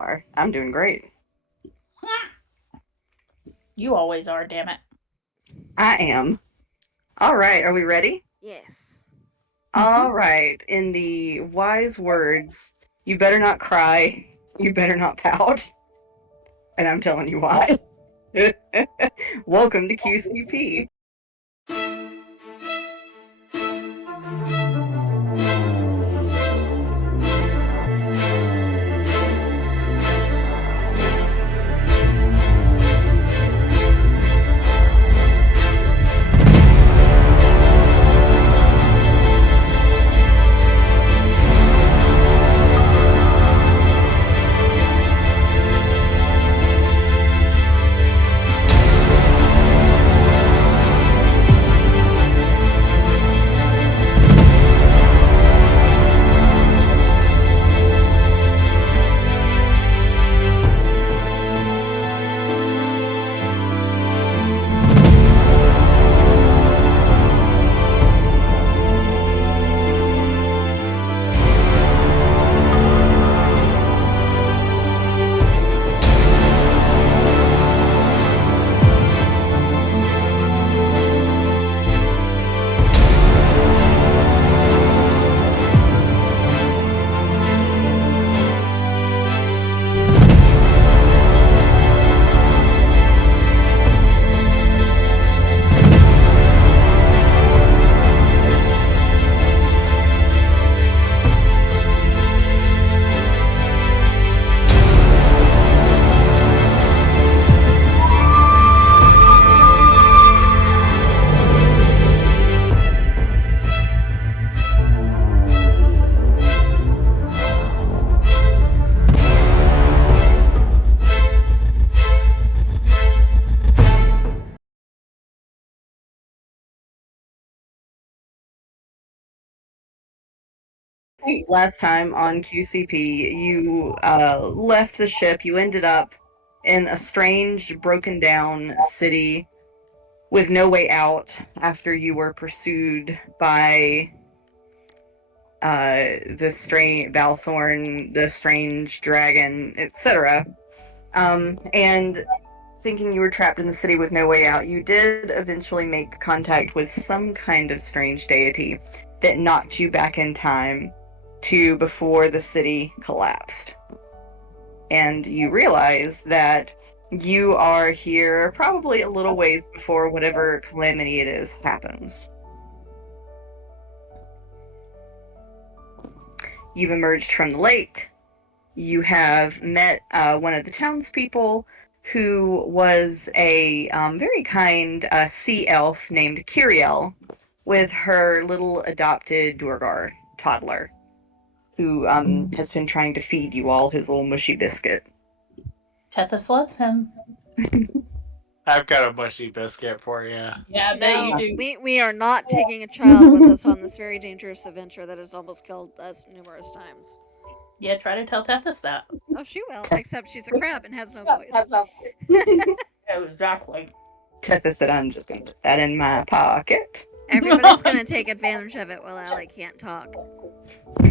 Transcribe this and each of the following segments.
I'm doing great. You always are, damn it. I am. All right, are we ready? Yes. All right. In the wise words, you better not cry, you better not pout, and I'm telling you why. Welcome to QCP. Last time on QCP, you left the ship. You ended up in a strange, broken down city with no way out after you were pursued by the strange Balthorn, the strange dragon, etc. And thinking you were trapped in the city with no way out, you did eventually make contact with some kind of strange deity that knocked you back in time to before the city collapsed. And you realize that you are here probably a little ways before whatever calamity it is happens. You've emerged from the lake. You have met one of the townspeople who was a very kind sea elf named Kiriel with her little adopted Durgar toddler who has been trying to feed you all his little mushy biscuit. Tethys loves him. I've got a mushy biscuit for you. Yeah, I bet you No, do. we are not taking a child with us on this very dangerous adventure that has almost killed us numerous times. Yeah, try to tell Tethys that. Oh, she will, except she's a crab and has no voice. Exactly. Tethys said, I'm just going to put that in my pocket. Everybody's gonna take advantage of it while Allie can't talk.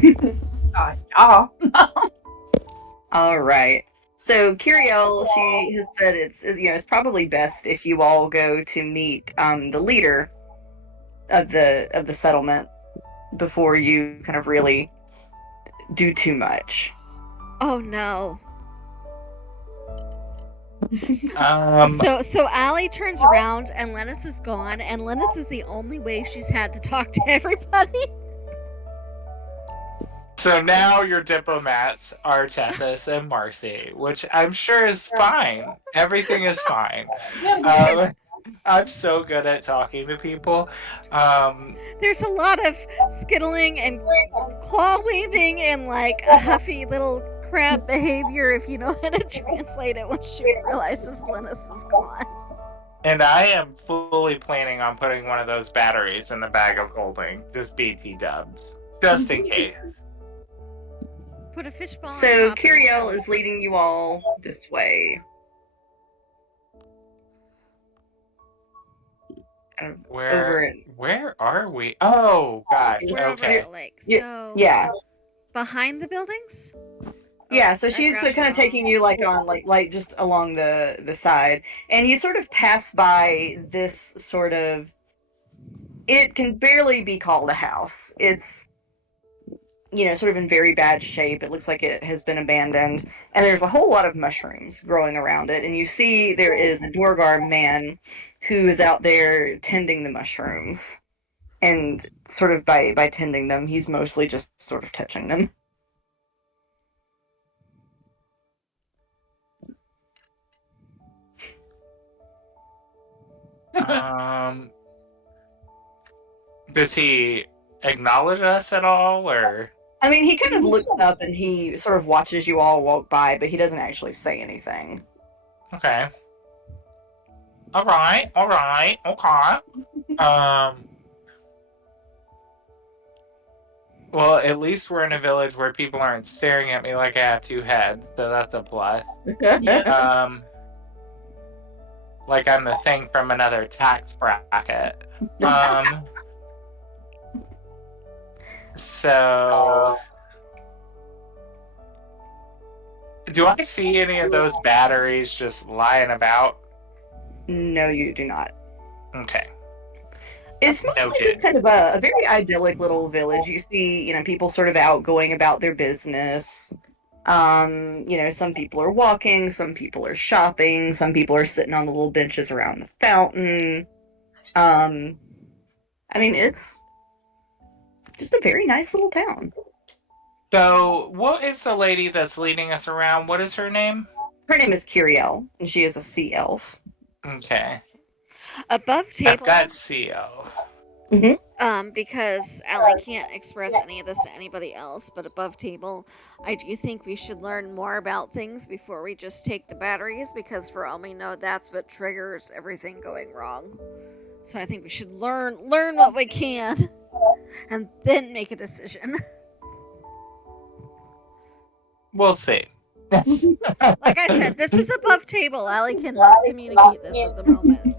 Yeah. All right. So Kiriel, she has said it's probably best if you all go to meet the leader of the settlement before you kind of really do too much. Oh no. Um, So Allie turns around and Lennis is gone, and Lennis is the only way she's had to talk to everybody. so now your diplomats are Tethys and Marcy, which I'm sure is fine. Everything is fine. I'm so good at talking to people. There's a lot of skittling and claw waving and like a huffy little crab behavior if you know how to translate it once she realizes Lennis is gone. And I am fully planning on putting one of those batteries in the bag of holding, just BT dubs, just in case. Put a fishbowl on So top of Kiriel it. is leading you all this way. Kind of over it. Where are we? Oh gosh, We're over okay. at the lake. So Yeah. behind the buildings? Yeah, so I she's grabbed kind of it all. taking you like just along the side, and you sort of pass by this sort of. It can barely be called a house. It's sort of in very bad shape. It looks like it has been abandoned, and there's a whole lot of mushrooms growing around it. And you see there is a Dwargar man who is out there tending the mushrooms, and sort of by tending them, he's mostly just sort of touching them. Does he acknowledge us at all, or? I mean, he kind of looks up and he sort of watches you all walk by, but he doesn't actually say anything. Okay. All right. Okay. Well, at least we're in a village where people aren't staring at me like I have two heads, so that's a plus. Like I'm the thing from another tax bracket. So, do I see any of those batteries just lying about? No, you do not. Okay. It's mostly just kind of a very idyllic little village. You see, people sort of out going about their business. Some people are walking, some people are shopping, some people are sitting on the little benches around the fountain. I mean, it's just a very nice little town. So, what is the lady that's leading us around? What is her name? Her name is Curiel, and she is a sea elf. Okay. Above table. I've got CO. Because Allie can't express any of this to anybody else, but above table, I do think we should learn more about things before we just take the batteries, because for all we know, that's what triggers everything going wrong. So I think we should learn what we can, and then make a decision. We'll see. Like I said, this is above table. Allie cannot communicate this at the moment.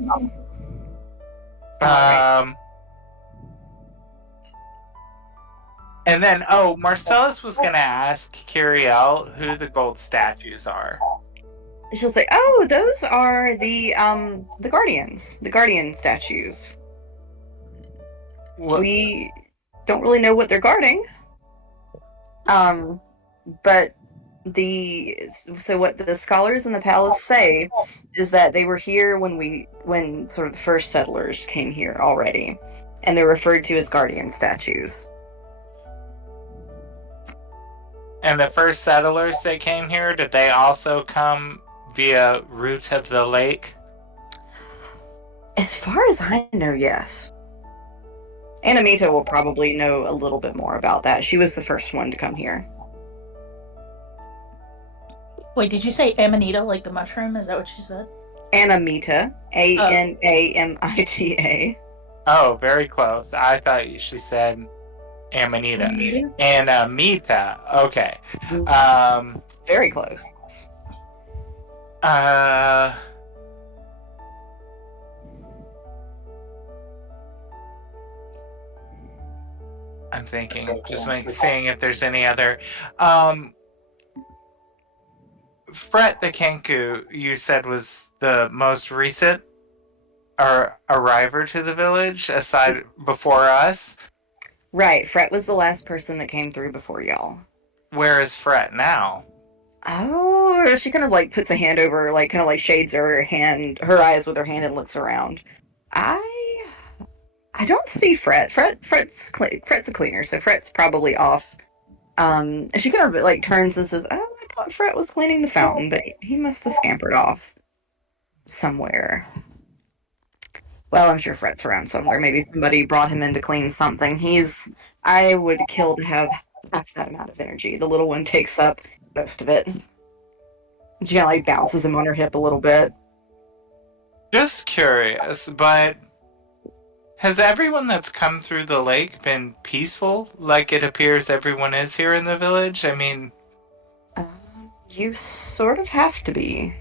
And then, Marcellus was going to ask Curiel who the gold statues are. She'll say, "Oh, those are the guardians, the guardian statues. What? We don't really know what they're guarding. But what the scholars in the palace say is that they were here when sort of the first settlers came here already, and they're referred to as guardian statues." And the first settlers that came here, did they also come via route of the lake? As far as I know, yes. Anamita will probably know a little bit more about that. She was the first one to come here. Wait, did you say Amanita, like the mushroom? Is that what you said? Anamita. Anamita. Oh, very close. I thought she said Amanita. Anamita. Okay. Very close. I'm thinking, just seeing if there's any other. Fret the Kenku, you said, was the most recent arriver to the village, aside before us. Right, Fret was the last person that came through before y'all. Where is Fret now? Oh, she kind of puts a hand over, kind of shades her eyes with her hand and looks around. I don't see Fret. Fret's a cleaner, so Fret's probably off. And she kind of turns and says, "Oh, I thought Fret was cleaning the fountain, but he must have scampered off somewhere." Well, I'm sure Fret's around somewhere. Maybe somebody brought him in to clean something. I would kill to have half that amount of energy. The little one takes up most of it. She kind of bounces him on her hip a little bit. Just curious, but has everyone that's come through the lake been peaceful, like it appears everyone is here in the village? I mean... You sort of have to be.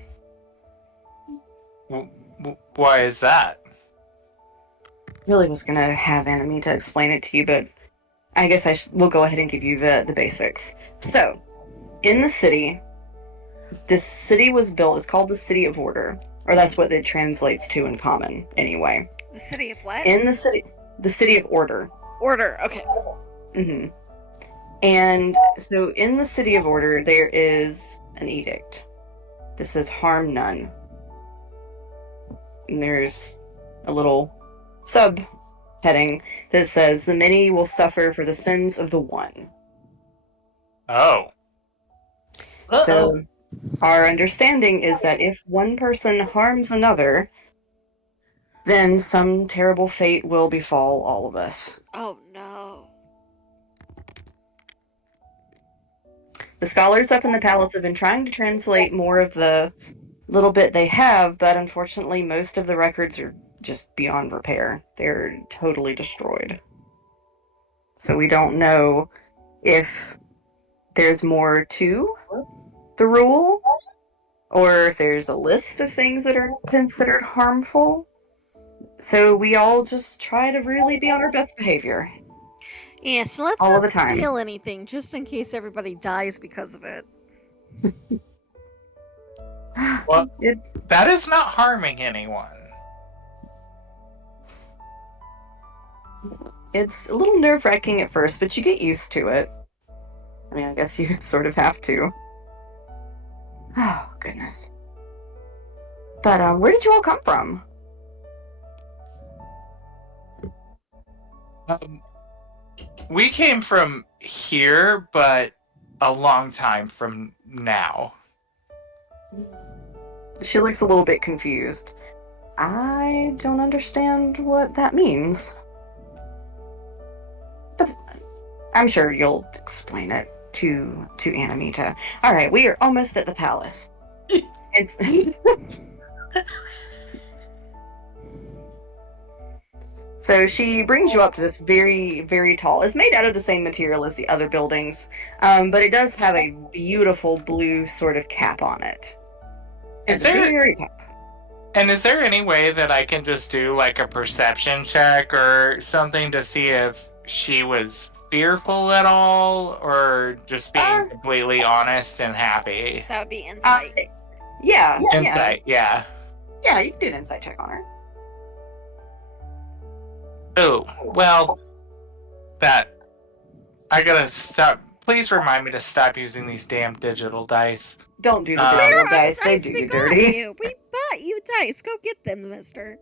Why is that? Really was going to have Anamita explain it to you, but I guess we'll go ahead and give you the basics. So, in the city, this city was built, it's called the City of Order, or that's what it translates to in common, anyway. The city of what? In the City of Order. Order. Okay. Mm-hmm. And so in the City of Order, there is an edict. This says harm none. And there's a little subheading that says the many will suffer for the sins of the one. Oh. So our understanding is that if one person harms another, then some terrible fate will befall all of us. Oh no. The scholars up in the palace have been trying to translate more of the little bit they have, but unfortunately most of the records are just beyond repair. They're totally destroyed. So we don't know if there's more to the rule, or if there's a list of things that are considered harmful. So we all just try to really be on our best behavior. Yeah, so let's All not the time. steal anything, just in case everybody dies because of it. Well, that is not harming anyone. It's a little nerve-wracking at first, but you get used to it. I mean, I guess you sort of have to. Oh, goodness. But, where did you all come from? We came from here, but a long time from now. She looks a little bit confused. I don't understand what that means. But I'm sure you'll explain it to Anamita. Alright, we are almost at the palace. It's... So she brings you up to this very, very tall. It's made out of the same material as the other buildings, but it does have a beautiful blue sort of cap on it. Is At the there- very top. And is there any way that I can just do like a perception check or something to see if she was fearful at all, or just being completely honest and happy? That would be insight. Yeah. Insight, yeah. Yeah, you can do an insight check on her. Oh, well, that... I gotta stop. Please remind me to stop using these damn digital dice. Don't do the Where digital are dice. the They dice do we you got dirty. you? We bought you dice. Go get them, mister.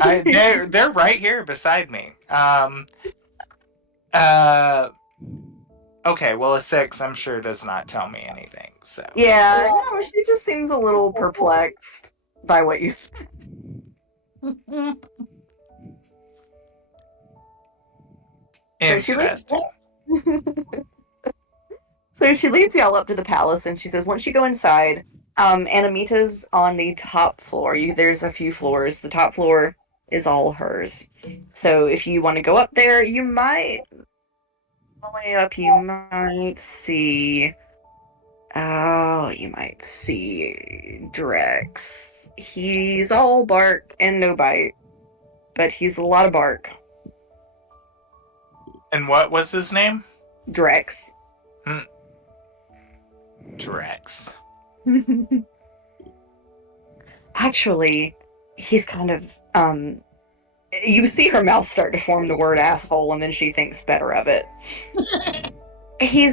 They're right here beside me. Okay, well, a 6, I'm sure, does not tell me anything, so... Yeah, no, she just seems a little perplexed by what you said. So she leads, Interesting. so she leads y'all up to the palace, and she says, once you go inside, Anamita's on the top floor. There's a few floors. The top floor is all hers. So if you want to go up there, you might... On the way up, you might see... Oh, you might see Drex. He's all bark and no bite, but he's a lot of bark. And what was his name? Drex. Drex. Actually, he's kind of, you see her mouth start to form the word asshole, and then she thinks better of it. He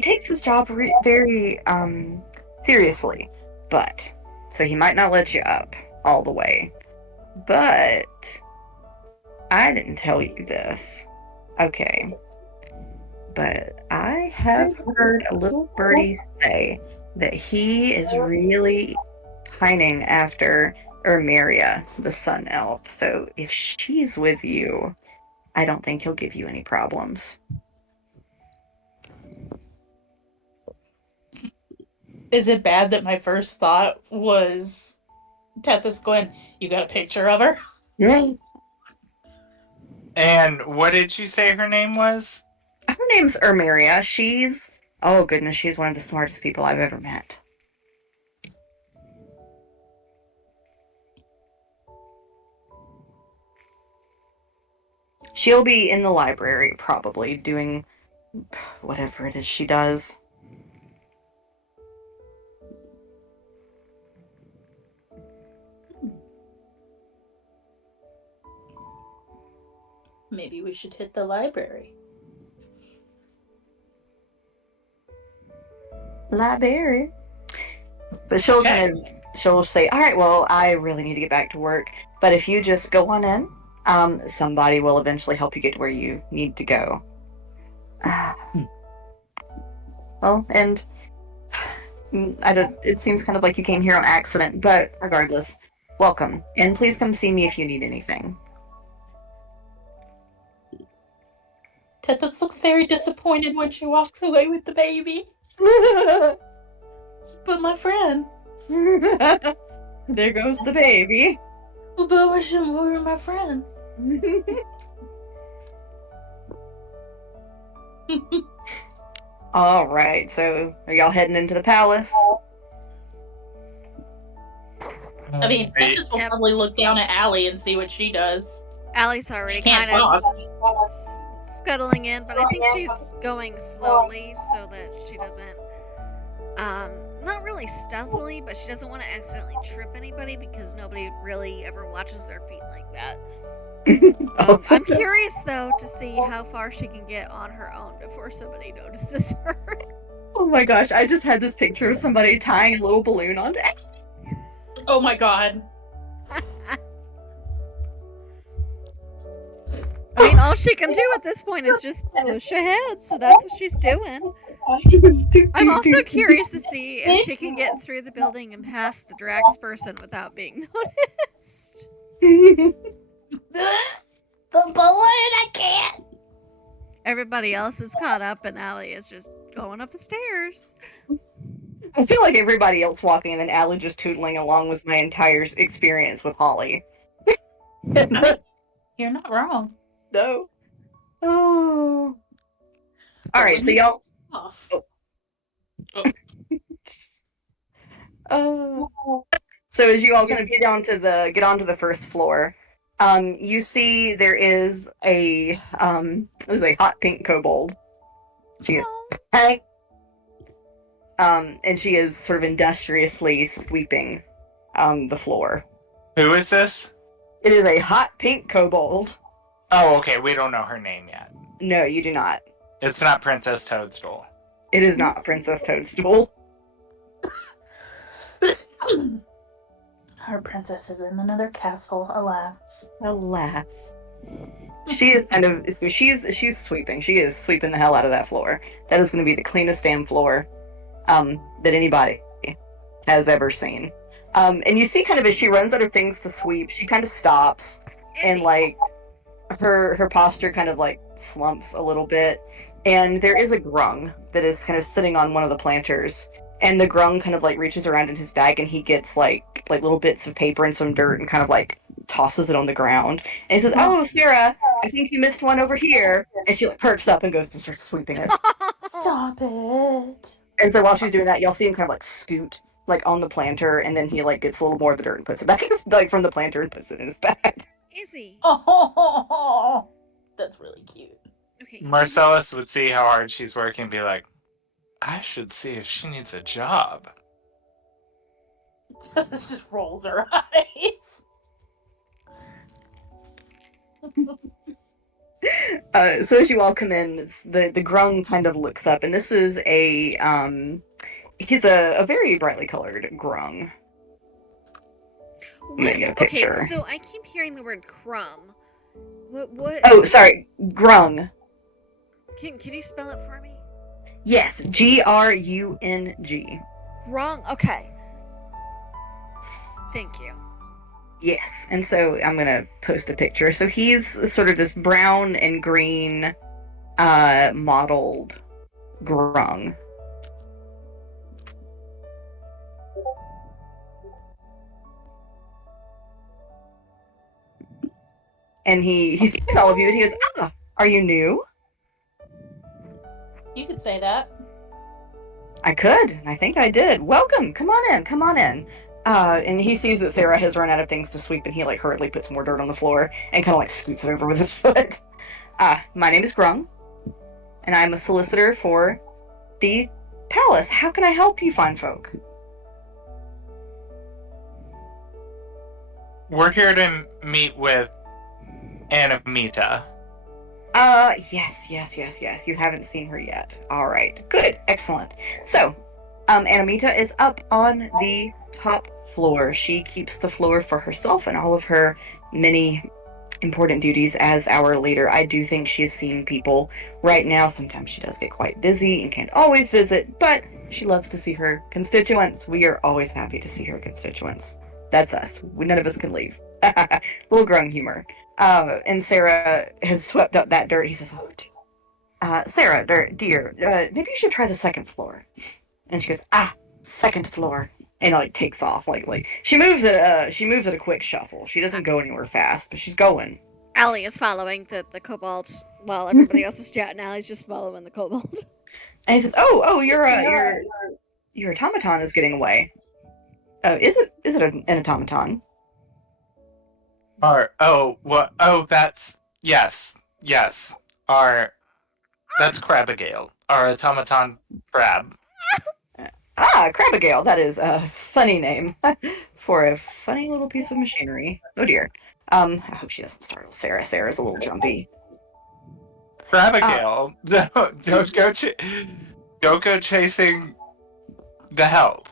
takes his job very, seriously, so he might not let you up all the way. But, I didn't tell you this. Okay. But I have heard a little birdie say that he is really pining after Ermeria, the sun elf. So if she's with you, I don't think he'll give you any problems. Is it bad that my first thought was Tethys going, you got a picture of her? And what did you say her name was? Her name's Ermeria. She's... Oh, goodness, she's one of the smartest people I've ever met. She'll be in the library, probably, doing whatever it is she does. Maybe we should hit the library. Library. But she'll say, all right, well, I really need to get back to work. But if you just go on in, somebody will eventually help you get to where you need to go. Well, and it seems kind of like you came here on accident, but regardless, welcome. And please come see me if you need anything. Tethys looks very disappointed when she walks away with the baby. But my friend. There goes the baby. But I shouldn't worry my friend. All right, so are y'all heading into the palace? I mean, Tethys will probably look down at Allie and see what she does. Allie's already She can't kind of talk. scuttling in, but I think she's going slowly so that she doesn't, not really stealthily, but she doesn't want to accidentally trip anybody because nobody really ever watches their feet like that. I'm curious though to see how far she can get on her own before somebody notices her. Oh my gosh, I just had this picture of somebody tying a little balloon onto it. Oh my god. I mean, all she can do at this point is just push ahead, so that's what she's doing. I'm also curious to see if she can get through the building and past the Drax person without being noticed. The balloon, I can't. Everybody else is caught up, and Allie is just going up the stairs. I feel like everybody else walking and then Allie just tootling along with my entire experience with Holly. You're not wrong. No. Oh. Alright, so y'all... Off. So as you all kind of get onto the first floor, you see there's a hot pink kobold. She is hey. And she is sort of industriously sweeping the floor. Who is this? It is a hot pink kobold. Oh, okay. We don't know her name yet. No, you do not. It's not Princess Toadstool. It is not Princess Toadstool. Our princess is in another castle, alas. Alas. She is kind of she's sweeping. She is sweeping the hell out of that floor. That is going to be the cleanest damn floor that anybody has ever seen. And you see kind of as she runs out of things to sweep, she kind of stops and like her posture kind of like slumps a little bit. And there is a grung that is kind of sitting on one of the planters. And the grung kind of like reaches around in his bag and he gets like little bits of paper and some dirt and kind of like tosses it on the ground. And he says, "Oh, Sarah, I think you missed one over here." And she like perks up and goes to start sweeping it. Stop it. And so while she's doing that, y'all see him kind of like scoot like on the planter, and then he like gets a little more of the dirt and puts it back like from the planter and puts it in his bag. Izzy. Oh, that's really cute. Okay. Marcellus would see how hard she's working and be like, I should see if she needs a job. This just rolls her eyes. So as you all come in, the grung kind of looks up, and this is he's a very brightly colored grung. I'm gonna get a picture. Okay, so I keep hearing the word crumb. What? Oh, sorry, grung. Can you spell it for me? Yes, Grung. Wrong. Okay. Thank you. Yes, and so I'm gonna post a picture. So he's sort of this brown and green, mottled grung. And he sees all of you and he goes, "Ah, are you new?" You could say that. I could, and I think I did. Welcome, come on in, come on in. And he sees that Sarah has run out of things to sweep, and he like hurriedly puts more dirt on the floor and kind of like scoots it over with his foot. My name is Grung, and I'm a solicitor for the palace. How can I help you fine folk? We're here to meet with Anamita. Yes. You haven't seen her yet. All right, good, excellent. So, Anamita is up on the top floor. She keeps the floor for herself and all of her many important duties as our leader. I do think she has seen people right now. Sometimes she does get quite busy and can't always visit, but she loves to see her constituents. We are always happy to see her constituents. That's us. None of us can leave. Little grung humor. And Sarah has swept up that dirt. He says, Sarah, dear, maybe you should try the second floor. And she goes, second floor. And like takes off. Like she moves at a quick shuffle. She doesn't go anywhere fast, but she's going. Allie is following the kobold while everybody else is chatting. Allie's just following the kobold. And he says, your automaton is getting away. Is it an automaton? That's yes. That's Crabigale, our automaton crab. Crabigale. That is a funny name for a funny little piece of machinery. Oh dear. I hope she doesn't startle Sarah. Sarah's a little jumpy. Crabigale, don't go chasing the help.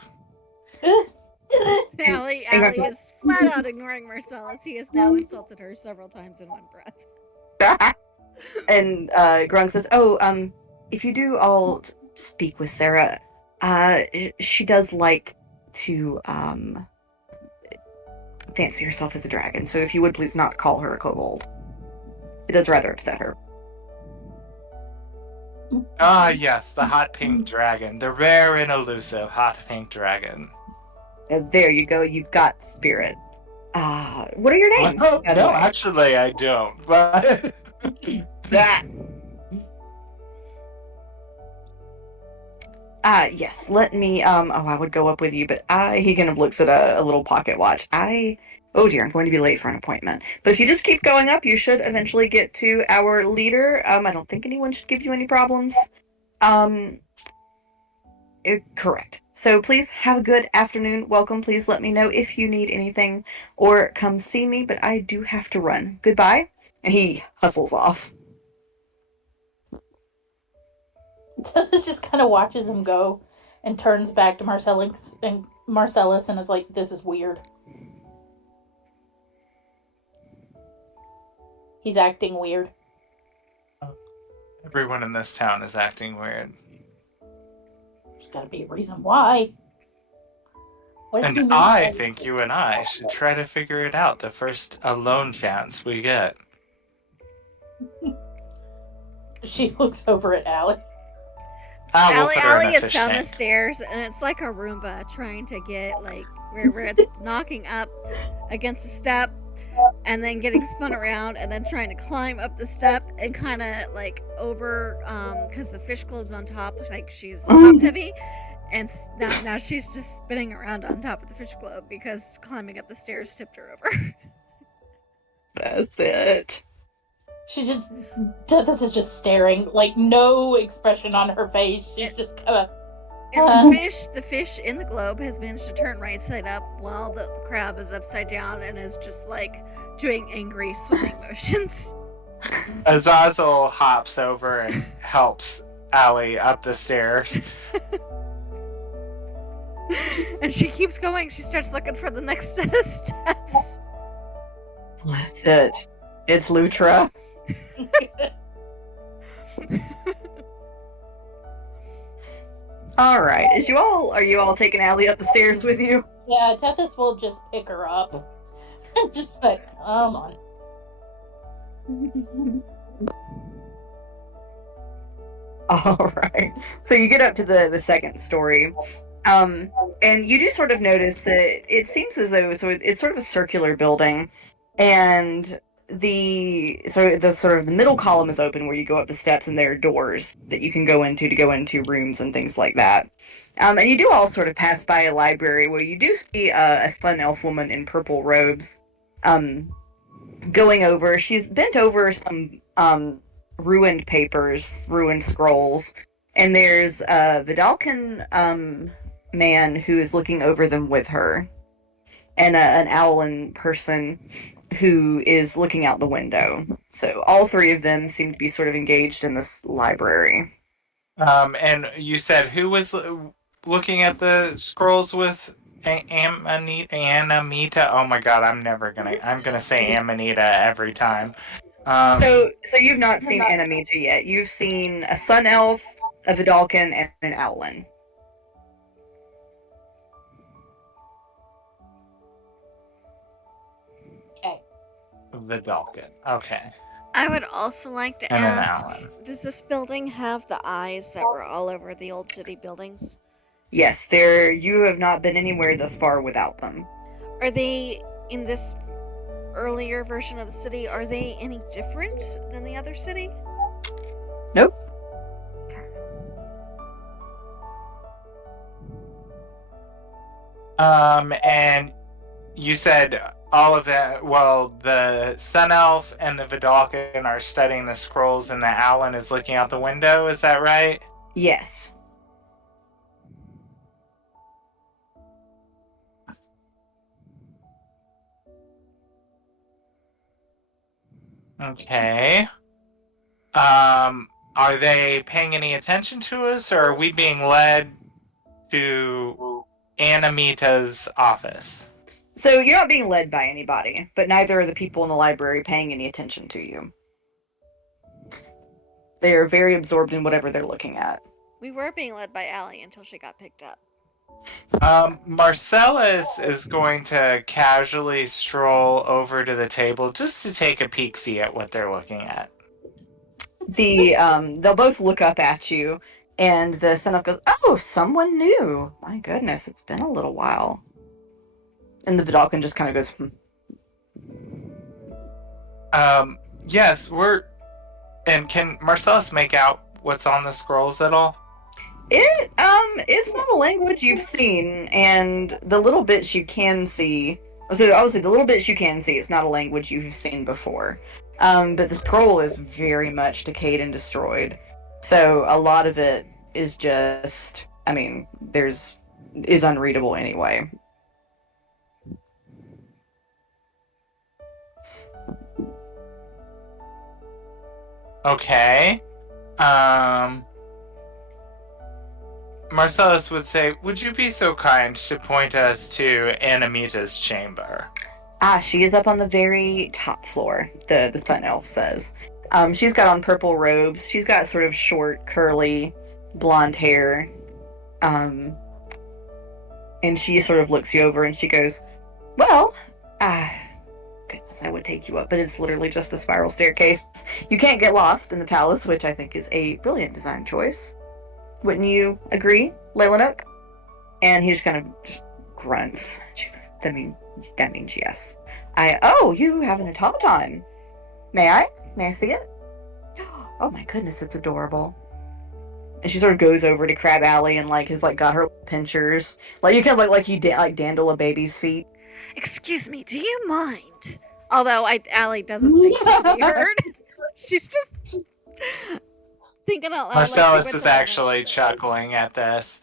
Allie is flat out ignoring Marcellus. He has now insulted her several times in one breath. And Grung says, if you do all speak with Sarah, she does like to fancy herself as a dragon, so if you would please not call her a kobold. It does rather upset her. Yes, the hot pink dragon. The rare and elusive hot pink dragon. There you go, you've got spirit. What are your names? No, actually I don't, but... Yes, let me, I would go up with you, but he kind of looks at a little pocket watch. Oh dear, I'm going to be late for an appointment. But if you just keep going up, you should eventually get to our leader. I don't think anyone should give you any problems. Correct. So please have a good afternoon. Welcome. Please let me know if you need anything or come see me, but I do have to run. Goodbye. And he hustles off. Tethys just kind of watches him go and turns back to Marcellus and is like, this is weird. He's acting weird. Everyone in this town is acting weird. There's gotta be a reason why. And I think you and I should try to figure it out the first alone chance we get. She looks over at Allie. Allie has found the stairs, and it's like a Roomba trying to get, like, where it's knocking up against a step, and then getting spun around, and then trying to climb up the step, and kind of, like, over, because the fish globe's on top, like, she's top heavy, and now she's just spinning around on top of the fish globe, because climbing up the stairs tipped her over. That's it. Tethys is just staring, like, no expression on her face. She's just kind of... And the fish in the globe has managed to turn right side up while the crab is upside down and is just, like, doing angry swimming motions. Azazel hops over and helps Allie up the stairs. And she keeps going. She starts looking for the next set of steps. That's it. It's Lutra. All right. Are you all taking Allie up the stairs with you? Yeah, Tethys will just pick her up. Just like, come on. All right. So you get up to the second story. And you do sort of notice that it seems as though it's sort of a circular building, and the middle column is open where you go up the steps, and there are doors that you can go into rooms and things like that. And you do all sort of pass by a library where you do see a sun elf woman in purple robes going over. She's bent over some ruined papers, ruined scrolls, and there's a Vidalcan man who is looking over them with her, and an owlin person who is looking out the window. So all three of them seem to be sort of engaged in this library. And you said who was looking at the scrolls with Anamita? Oh my god, I'm gonna say Amanita every time. So you've not seen Anamita yet. You've seen a sun elf, a Vidalcan, and an Owlin. Vidalcan. Okay. I would also like to And an ask, Owlin. does this building have the eyes that were all over the old city buildings? Yes, you have not been anywhere thus far without them. Are they, in this earlier version of the city, are they any different than the other city? Nope. And you said all of that. Well, the Sun Elf and the Vidalcan are studying the scrolls, and the Owlin is looking out the window. Is that right? Yes. Okay. Are they paying any attention to us, or are we being led to Anamita's office? So you're not being led by anybody, but neither are the people in the library paying any attention to you. They are very absorbed in whatever they're looking at. We were being led by Allie until she got picked up. Marcellus is going to casually stroll over to the table just to take a peek-see at what they're looking at. They'll both look up at you, and the Sun-Elf goes, "Oh, someone new! My goodness, it's been a little while." And the Vidalcan just kind of goes, Yes, and can Marcellus make out what's on the scrolls at all? It's not a language you've seen, and the little bits you can see, so obviously the little bits you can see, it's not a language you've seen before. But the scroll is very much decayed and destroyed. So a lot of it is just, is unreadable anyway. Okay. Marcellus would say, "Would you be so kind to point us to Anamita's chamber?" She is up on the very top floor, the Sun Elf says. She's got on purple robes. She's got sort of short, curly, blonde hair. And she sort of looks you over and she goes, "Well, goodness, I would take you up, but it's literally just a spiral staircase. You can't get lost in the palace," which I think is a brilliant design choice. Wouldn't you agree, Leylanook? And he just kind of just grunts. She says, that means yes. You have an automaton. May I? May I see it? Oh my goodness, it's adorable. And she sort of goes over to Crab Alley and has got her pinchers. You can look like you dandle a baby's feet. Excuse me, do you mind? Although Allie doesn't think she'll be heard. She's just thinking out loud. Marcellus is actually chuckling at this.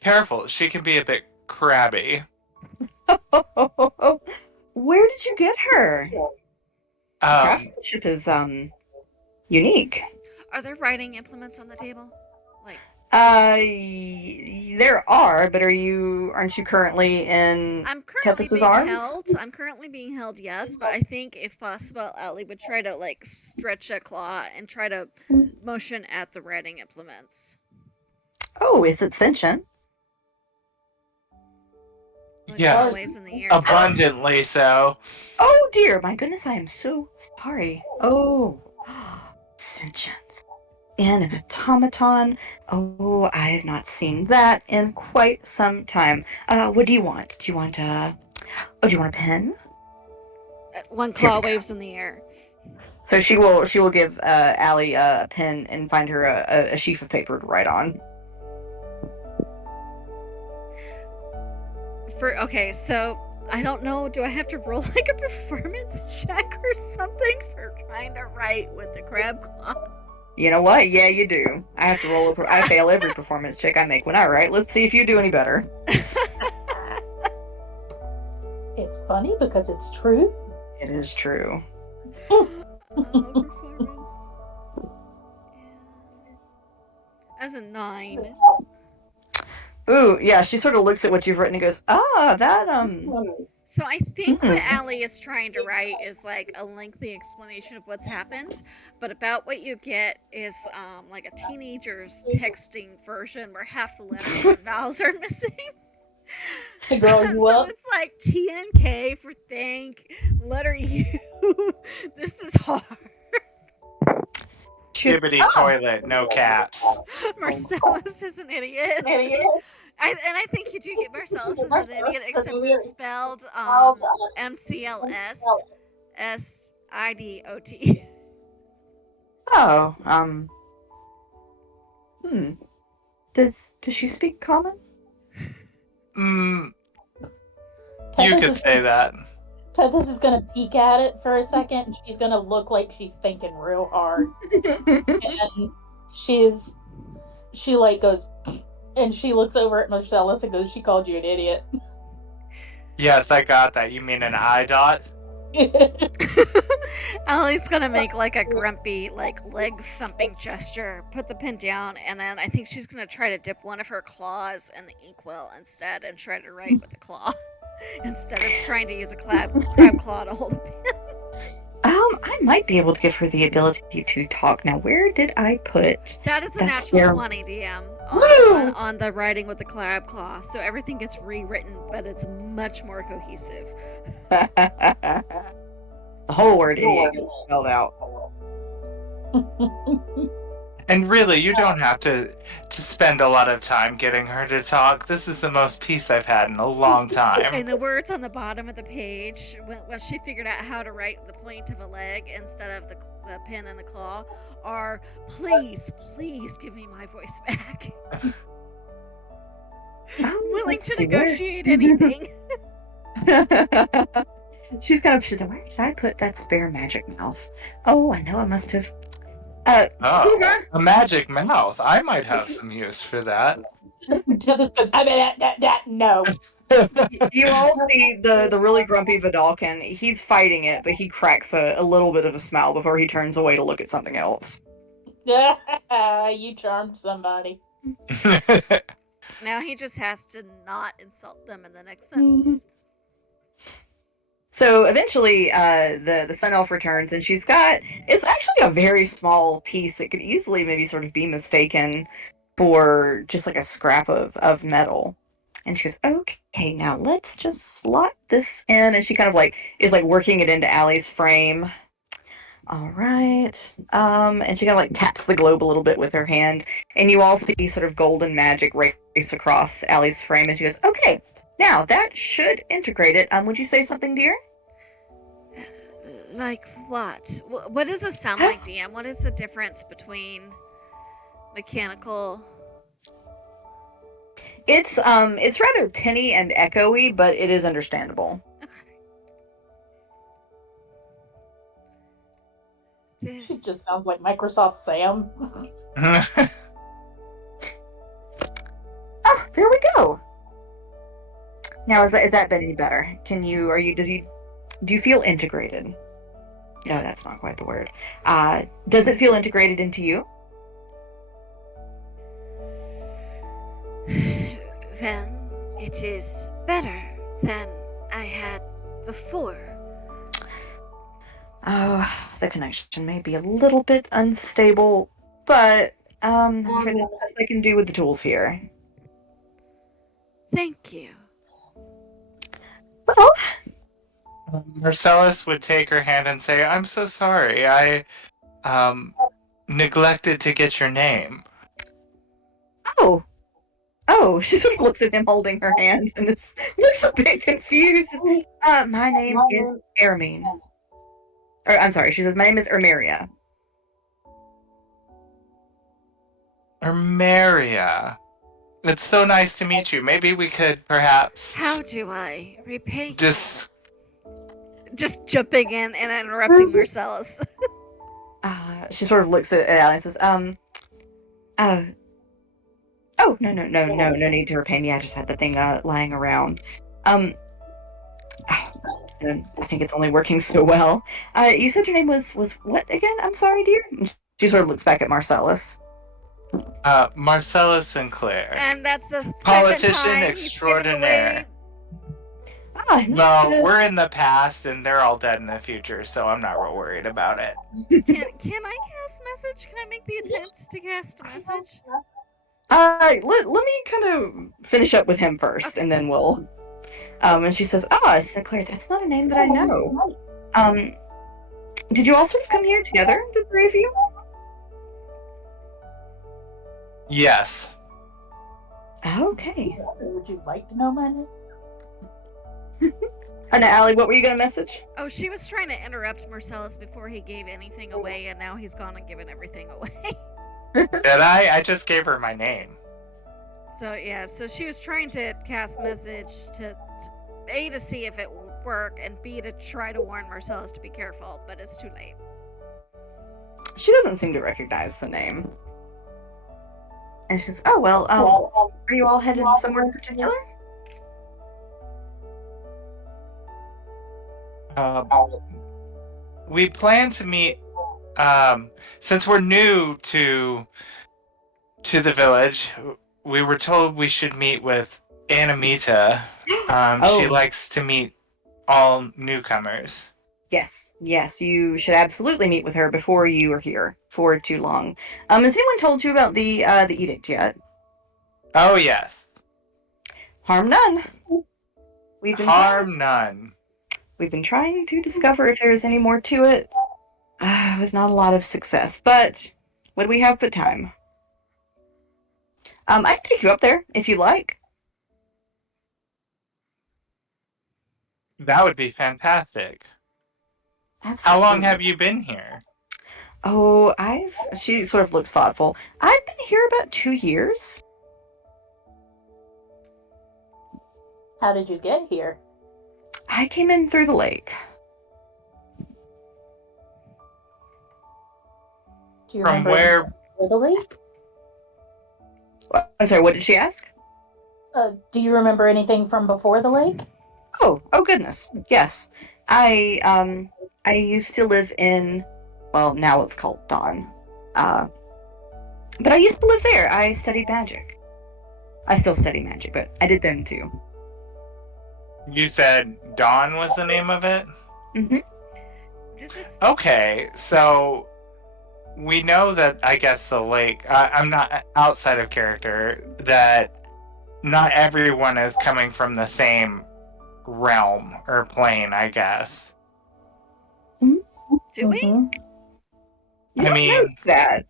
Careful, she can be a bit crabby. Where did you get her? Craftsmanship is unique. Are there writing implements on the table? There are, but aren't you currently in I'm currently Tethys's being arms? held. I'm currently being held, yes, but I think if possible, Allie would try to stretch a claw and try to motion at the writing implements. Oh, is it sentient? Yes, waves in the air. abundantly so. Oh dear, my goodness, I am so sorry. Oh, sentience. In an automaton. Oh, I have not seen that in quite some time. What do you want? Do you want do you want a pen? One claw waves in the air. So she will give Allie a pen and find her a sheaf of paper to write on. Okay, so I don't know. Do I have to roll a performance check or something for trying to write with the crab claw? You know what? Yeah, you do. I have to roll I fail every performance check I make when I write. Let's see if you do any better. It's funny because it's true. It is true. Performance. As a 9. Ooh, yeah, she sort of looks at what you've written and goes, that, So I think what Allie is trying to write is like a lengthy explanation of what's happened, but about what you get is like a teenager's texting version where half the letters and vowels are missing. Hey, girl, you So up? it's like TNK for thank, letter U. This is hard. Shibbity toilet, no caps. Marcellus is an idiot. And I think you do get Marcellus as an idiot, except it's spelled MCLSSIDOT. Oh, Does she speak common? You Tethys could is- say that. Tethys is gonna peek at it for a second, and she's gonna look like she's thinking real hard. And she like goes, and she looks over at Marcellus and goes, "She called you an idiot." Yes, I got that. You mean an eye dot? Allie's gonna make like a grumpy, like leg thumping gesture, put the pen down, and then I think she's gonna try to dip one of her claws in the inkwell instead and try to write with the claw instead of trying to use a crab claw to hold a pen. I might be able to give her the ability to talk. Now, where did I put? That is a That's natural fair. 20 DM Woo! on the writing with the crab claw, so everything gets rewritten, but it's much more cohesive. The whole word idiot gets spelled out. And really, you don't have to spend a lot of time getting her to talk. This is the most peace I've had in a long time. And the words on the bottom of the page, when she figured out how to write the point of a leg instead of the pen and the claw, are please give me my voice back. I'm willing Let's to see, where- negotiate anything. She's where did I put that spare magic mouth? Oh, I know I must have. Oh, a magic mouth. I might have some use for that. Tethys goes, "I mean, no." You all see the really grumpy Vidalkin. He's fighting it, but he cracks a little bit of a smile before he turns away to look at something else. You charmed somebody. Now he just has to not insult them in the next sentence. So eventually, the Sun Elf returns, and she's got, it's actually a very small piece. It could easily maybe sort of be mistaken for just like a scrap of metal. And she goes, okay, now let's just slot this in. And she kind of like is like working it into Allie's frame. All right. And she kind of like taps the globe a little bit with her hand. And you all see sort of golden magic race across Allie's frame. And she goes, okay, now that should integrate it. Would you say something, dear? Like what? What does it sound like, DM? What is the difference between mechanical? It's rather tinny and echoey, but it is understandable. Okay. She just sounds like Microsoft Sam. Oh, there we go. Now, is that been any better? Do you feel integrated? No, that's not quite the word. Does it feel integrated into you? Well, it is better than I had before. Oh, the connection may be a little bit unstable, but for the best I can do with the tools here. Thank you. Well, Marcellus would take her hand and say, I'm so sorry. I neglected to get your name. Oh, she sort of looks at him holding her hand and looks a bit confused. My name is Ermine. Or, I'm sorry, she says, my name is Ermeria. Ermeria. It's so nice to meet you. Maybe we could perhaps How do I repay you? just... jumping in and interrupting Marcellus. She sort of looks at Allie and says, oh, no need to repay me. I just had the thing lying around. and I think it's only working so well. You said your name was what again? I'm sorry, dear. And she sort of looks back at Marcellus. Marcellus Sinclair. And that's the second Politician time he's giving extraordinaire. Ah, nice Well, to- we're in the past and they're all dead in the future, so I'm not real worried about it. Can I cast message? Can I make the attempt to cast a message? let me kind of finish up with him first, and then we'll. And she says, Sinclair, that's not a name that I know. Did you all sort of come here together, the three of you? Yes. Okay. So would you like to know my name? And Allie, what were you gonna message? Oh, she was trying to interrupt Marcellus before he gave anything away, and now he's gone and given everything away. Did I? I just gave her my name. So yeah, so she was trying to cast message to A, to see if it would work, and B, to try to warn Marcellus to be careful, but it's too late. She doesn't seem to recognize the name. And she says, oh, well, are you all headed somewhere in particular? We plan to meet. Since we're new to the village, we were told we should meet with Anamita. She likes to meet all newcomers. Yes, you should absolutely meet with her before you are here for too long. Has anyone told you about the edict yet? Oh yes. Harm none. We've none. We've been trying to discover if there is any more to it, with not a lot of success. But what do we have but time? I can take you up there if you like. That would be fantastic. Absolutely. How long have you been here? Oh, she sort of looks thoughtful. I've been here about 2 years. How did you get here? I came in through the lake. Do you From remember where? the lake? I'm sorry, what did she ask? Do you remember anything from before the lake? Oh goodness. Yes. I used to live in, well, now it's called Dawn. But I used to live there. I studied magic. I still study magic, but I did then too. You said Dawn was the name of it? Mm-hmm. Okay, so we know that, I guess, the lake, I'm not outside of character, that not everyone is coming from the same realm or plane, I guess. Do we? Mhm. You I don't mean- know that.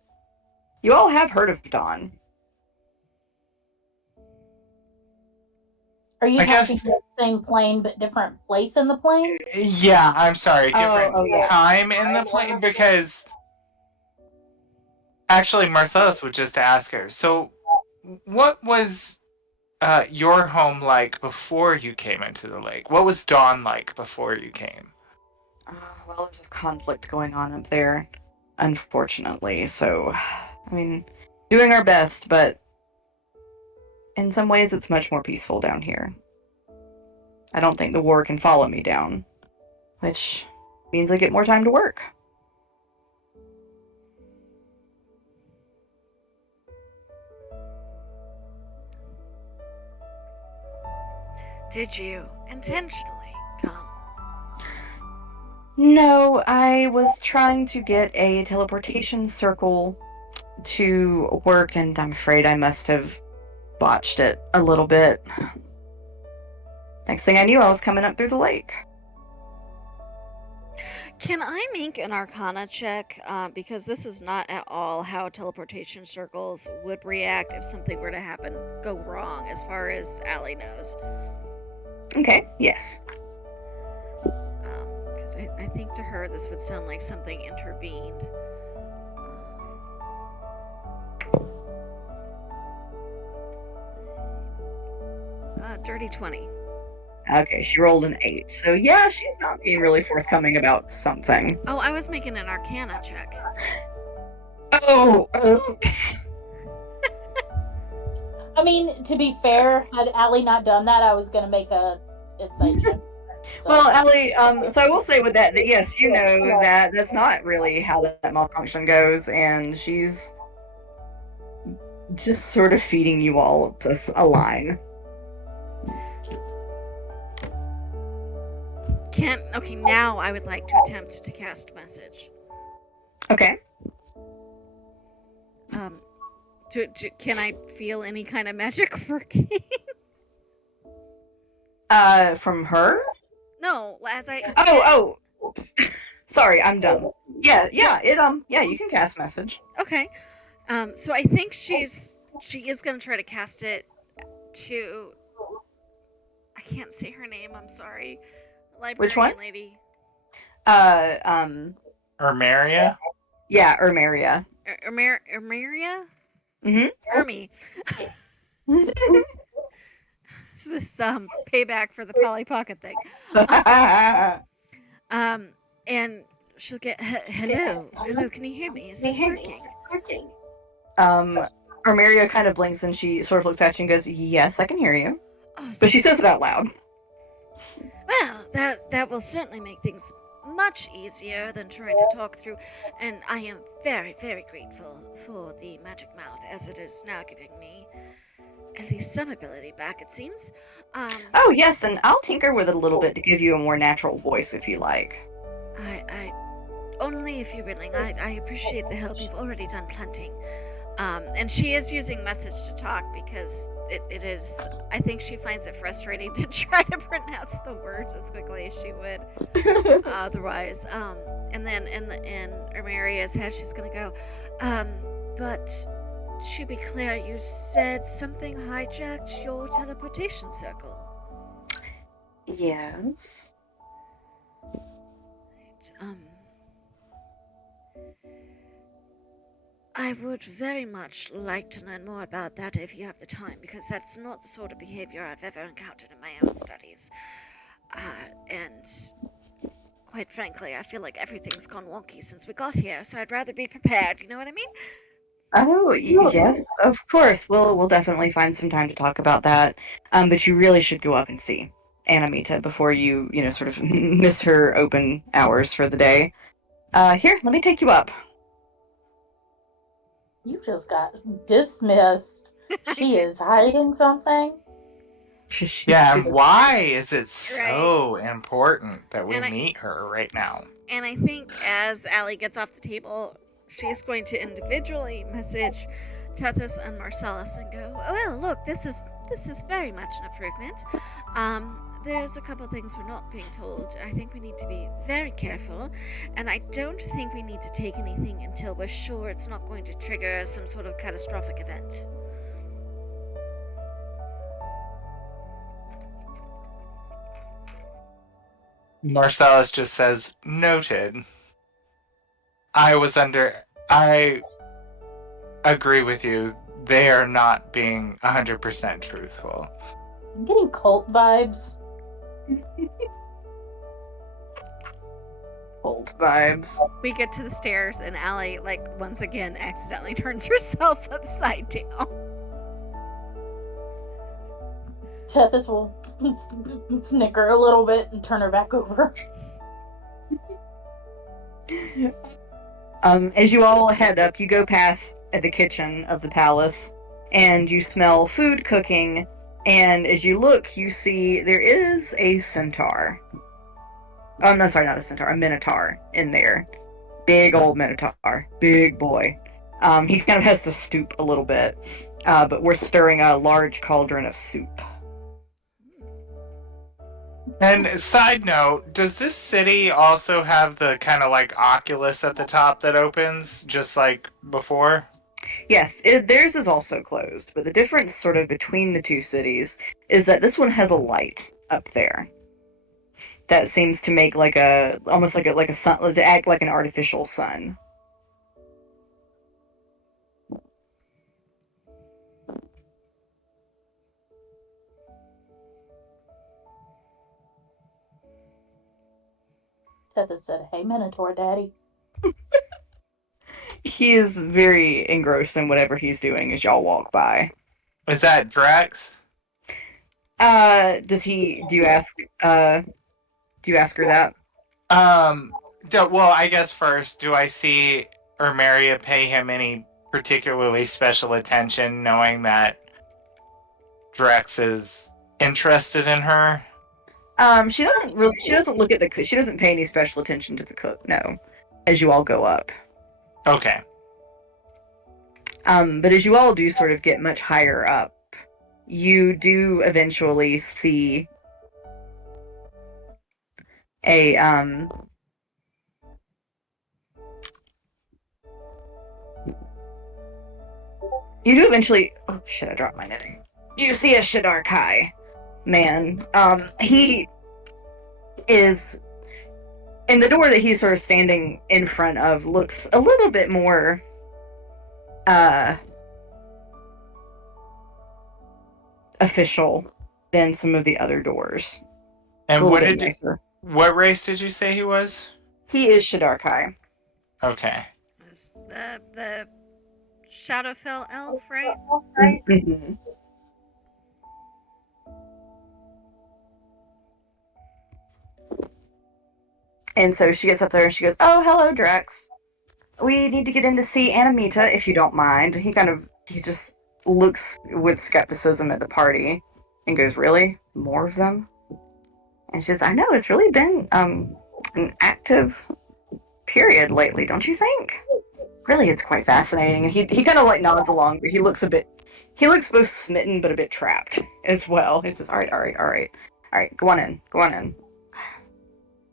You all have heard of Dawn. Are you I talking guess- the same plane but different place in the plane? Yeah, I'm sorry, different yeah. time in the plane, because actually Marcellus would just ask her, so what was your home like before you came into the lake? What was Dawn like before you came? Well, there's a conflict going on up there, unfortunately. So, I mean, doing our best, but in some ways it's much more peaceful down here. I don't think the war can follow me down, which means I get more time to work. Did you intentionally come? No, I was trying to get a teleportation circle to work, and I'm afraid I must have botched it a little bit. Next thing I knew, I was coming up through the lake. Can I make an Arcana check? Because this is not at all how teleportation circles would react if something were to go wrong, as far as Allie knows. Okay, yes. Because I think to her this would sound like something intervened. Dirty 20. Okay, she rolled an 8. So yeah, she's not being really forthcoming about something. Oh, I was making an Arcana check. Oh, oops. I mean, to be fair, had Allie not done that, I was gonna make a insight check. So, Well, Ellie, so I will say with that yes, you know that that's not really how that malfunction goes, and she's just sort of feeding you all just a line. Okay, now I would like to attempt to cast message. Okay. Can I feel any kind of magic working? From her? No, as I. Oh. Sorry, I'm dumb. Yeah, you can cast message. Okay. So I think she is gonna try to cast it to. I can't say her name. I'm sorry. Librarian Which one? lady. Ermaria? Yeah, Ermaria. Ermaria? Mm-hmm. Ermi. This is payback for the Polly Pocket thing. And she'll get hello. Hello, can you hear me? Is this working? Ermaria kind of blinks and she sort of looks at you and goes, "Yes, I can hear you." Oh, But she says it out loud. well, that will certainly make things much easier than trying to talk through, and I am very, very grateful for the magic mouth, as it is now giving me at least some ability back, it seems. Oh, yes, and I'll tinker with it a little bit to give you a more natural voice if you like. I only if you're willing. I appreciate the help. You've already done plenty. And she is using message to talk because it is. I think she finds it frustrating to try to pronounce the words as quickly as she would otherwise. And then in Ermaria's head, she's gonna go. But to be clear, you said something hijacked your teleportation circle. Yes. I would very much like to learn more about that if you have the time, because that's not the sort of behavior I've ever encountered in my own studies. And quite frankly, I feel like everything's gone wonky since we got here, so I'd rather be prepared, you know what I mean? Oh, yes, of course. We'll definitely find some time to talk about that. But you really should go up and see Animita before you sort of miss her open hours for the day. Here, let me take you up. you just got dismissed. She is hiding something. Yeah, and why is it so important that we meet her right now? And I think as Allie gets off the table, she's going to individually message Tethys and Marcellus and go, "Oh, well, look, this is very much an improvement. There's a couple things we're not being told. I think we need to be very careful, and I don't think we need to take anything until we're sure it's not going to trigger some sort of catastrophic event." Marcellus just says, "Noted." I agree with you. They are not being 100% truthful. I'm getting cult vibes. Old vibes. We get to the stairs, and Allie, once again, accidentally turns herself upside down. Tethys will snicker a little bit and turn her back over. As you all head up, you go past the kitchen of the palace, and you smell food cooking, and as you look, you see there is a centaur. Oh, no, sorry, not a centaur, a minotaur in there. Big old minotaur. Big boy. He kind of has to stoop a little bit, but we're stirring a large cauldron of soup. And side note, does this city also have the kind of oculus at the top that opens, just like before? Yes, theirs is also closed, but the difference sort of between the two cities is that this one has a light up there that seems to make almost like a sun, to act like an artificial sun. Tethys said, "Hey, Minotaur Daddy." He is very engrossed in whatever he's doing as y'all walk by. Is that Drax? Do you ask, Do you ask her that? Well, I guess first, do I see Urmeria pay him any particularly special attention, knowing that Drex is interested in her? She doesn't look at the cook. She doesn't pay any special attention to the cook. No, as you all go up. Okay. But as you all do sort of get much higher up, you do eventually see a you do eventually. Oh shit! I dropped my knitting. You see a Shidarkai man. He is in the door that he's sort of standing in front of. Looks a little bit more official than some of the other doors. And what race did you say he was? He is Shidarkai. Okay. Is the Shadowfell elf, right? Mm-hmm. And so she gets up there and she goes, "Oh, hello, Drex. We need to get in to see Animita, if you don't mind." He just looks with skepticism at the party and goes, "Really? More of them?" And she says, "I know, it's really been an active period lately, don't you think? Really, it's quite fascinating." And he kind of like nods along, but he looks both smitten but a bit trapped as well. He says, all right, go on in.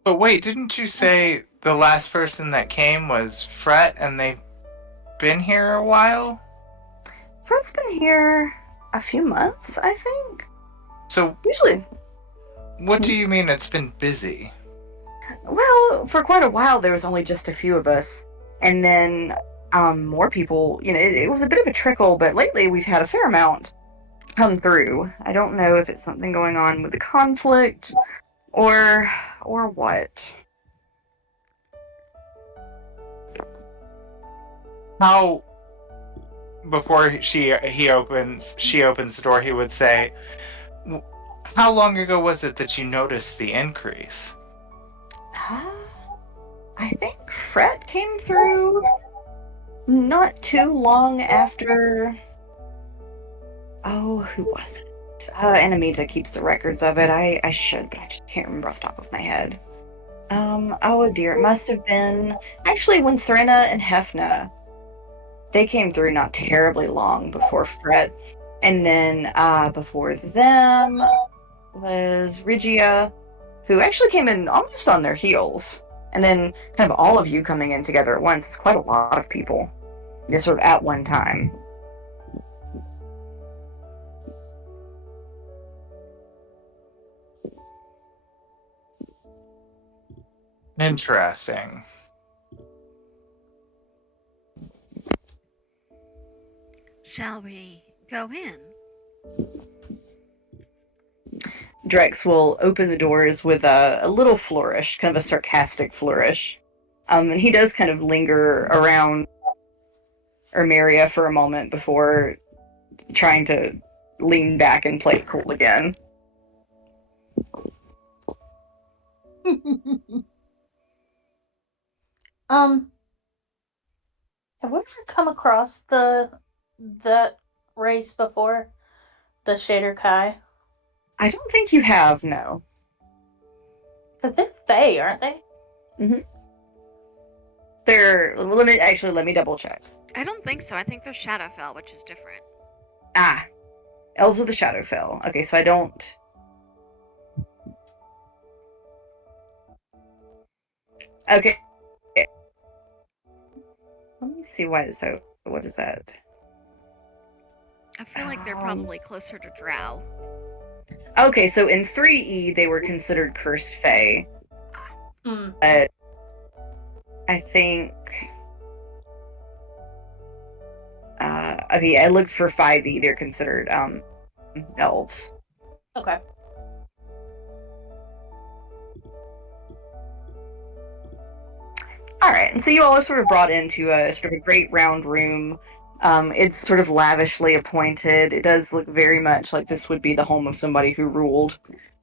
But wait, didn't you say the last person that came was Fret and they've been here a while? Fret's been here a few months, I think. So usually, what do you mean it's been busy? Well, for quite a while there was only just a few of us, and then more people. It was a bit of a trickle, but lately we've had a fair amount come through. I don't know if it's something going on with the conflict or what. How before she opens the door, he would say, "How long ago was it that you noticed the increase?" I think Fret came through not too long after. Oh, who was it? Animita keeps the records of it. I should, but I just can't remember off the top of my head. Oh dear, it must have been actually when Threnna and Hefna, they came through not terribly long before Fret, and then before them was Rigia, who actually came in almost on their heels, and then kind of all of you coming in together at once. It's quite a lot of people, just sort of at one time. Interesting. Shall we go in? Drex will open the doors with a little flourish, kind of a sarcastic flourish. And he does kind of linger around Urmeria for a moment before trying to lean back and play it cool again. Have we ever come across that race before? The Shader Kai? I don't think you have, no. Because they're Fae, aren't they? Mm-hmm. Let me double check. I don't think so. I think they're Shadowfell, which is different. Elves of the Shadowfell. Okay, so I don't. Okay. Let me see why it's so. What is that? I feel like they're probably closer to Drow. Okay, so in 3E they were considered cursed fae. But I think okay, yeah, it looks for 5E they're considered elves. Okay. Alright, and so you all are sort of brought into a sort of a great round room. It's sort of lavishly appointed. It does look very much like this would be the home of somebody who ruled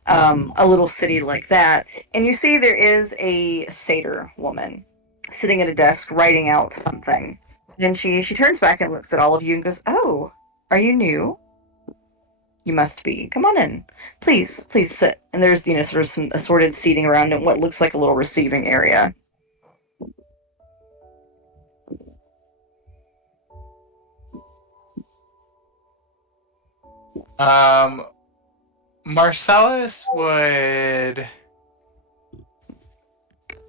a little city like that. And you see there is a satyr woman sitting at a desk writing out something. And she turns back and looks at all of you and goes, "Oh, are you new? You must be. Come on in. Please sit." And there's, sort of some assorted seating around in what looks like a little receiving area. Marcellus would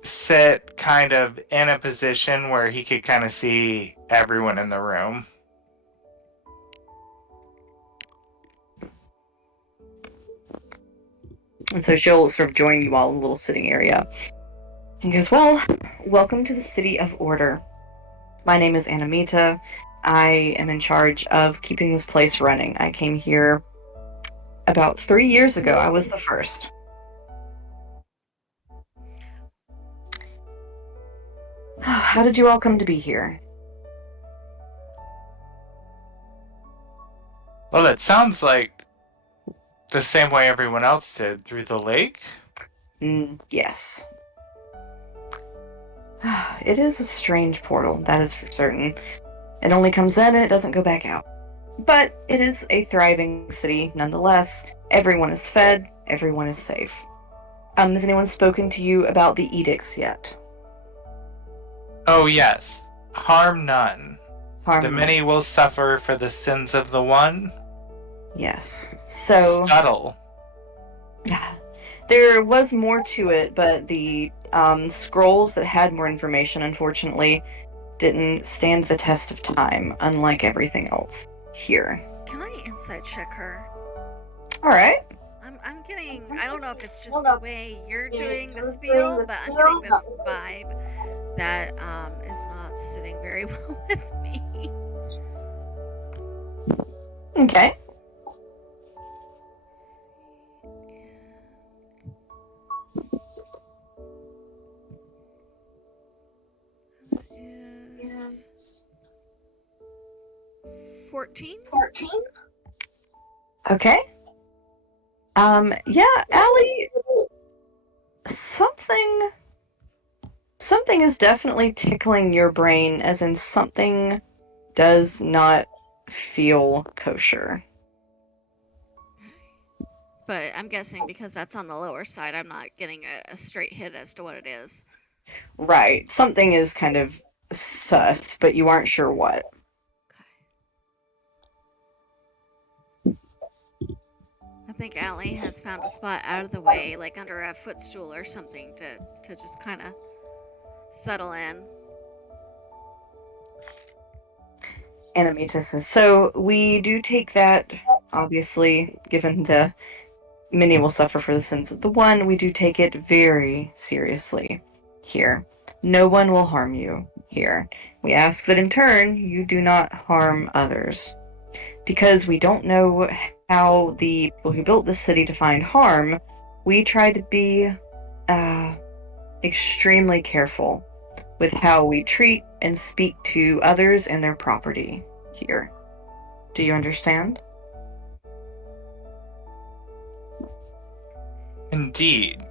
sit kind of in a position where he could kind of see everyone in the room. And so she'll sort of join you all in a little sitting area. And goes, "Well, welcome to the City of Order. My name is Anamita. I am in charge of keeping this place running. I came here about 3 years ago. I was the first." "How did you all come to be here?" Well, it sounds like the same way everyone else did, through the lake. Yes. It is a strange portal, that is for certain. It only comes in and it doesn't go back out. But it is a thriving city nonetheless. Everyone is fed, everyone is safe. Has anyone spoken to you about the edicts yet? Oh yes, harm none. Harm The none. many will suffer for the sins of the one. Yes. So Subtle. there was more to it, but the scrolls that had more information, unfortunately, didn't stand the test of time, unlike everything else here. Can I insight check her? All right. I'm getting, I don't know if it's just the way you're doing the spiel, but I'm getting this vibe that is not sitting very well with me. Okay. Is 14? Okay. Yeah, Allie, something is definitely tickling your brain, as in something does not feel kosher. But I'm guessing because that's on the lower side, I'm not getting a straight hit as to what it is. Right. Something is kind of sus, but you aren't sure what. I think Allie has found a spot out of the way, like under a footstool or something, to just kind of settle in. Anamita says, "So we do take that, obviously, given the many will suffer for the sins of the one, we do take it very seriously here. No one will harm you here. We ask that in turn, you do not harm others. Because we don't know how the people who built this city define harm, we try to be extremely careful with how we treat and speak to others and their property here. Do you understand?" Indeed.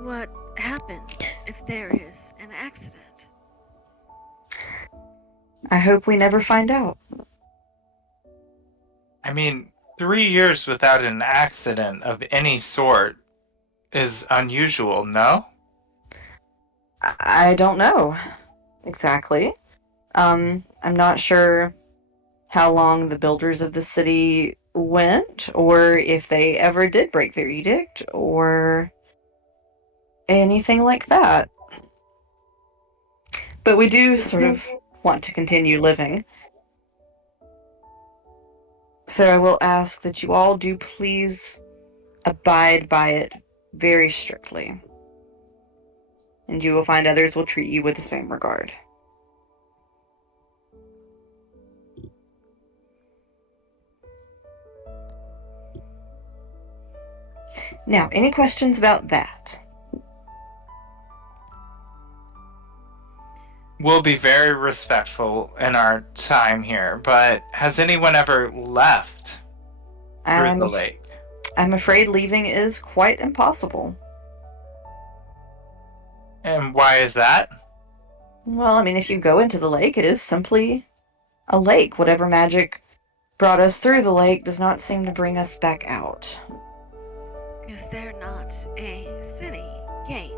What happens if there is an accident? I hope we never find out. I mean, 3 years without an accident of any sort is unusual, no? I don't know exactly. I'm not sure how long the builders of the city went, or if they ever did break their edict, or anything like that. But we do sort of want to continue living. So I will ask that you all do please abide by it very strictly. And you will find others will treat you with the same regard. Now, any questions about that? We'll be very respectful in our time here, but has anyone ever left? through the lake. I'm afraid leaving is quite impossible. And why is that? Well, I mean, if you go into the lake, it is simply a lake. Whatever magic brought us through the lake does not seem to bring us back out. Is there not a city gate?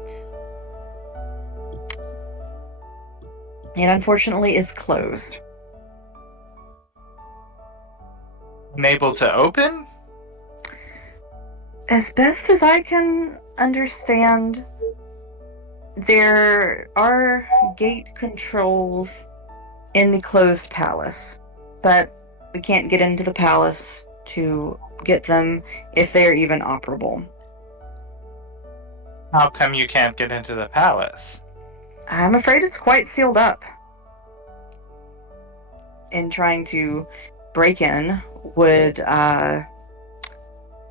It unfortunately is closed. Unable to open? As best as I can understand, there are gate controls in the closed palace, but we can't get into the palace to get them if they're even operable. How come you can't get into the palace? I'm afraid it's quite sealed up. And trying to break in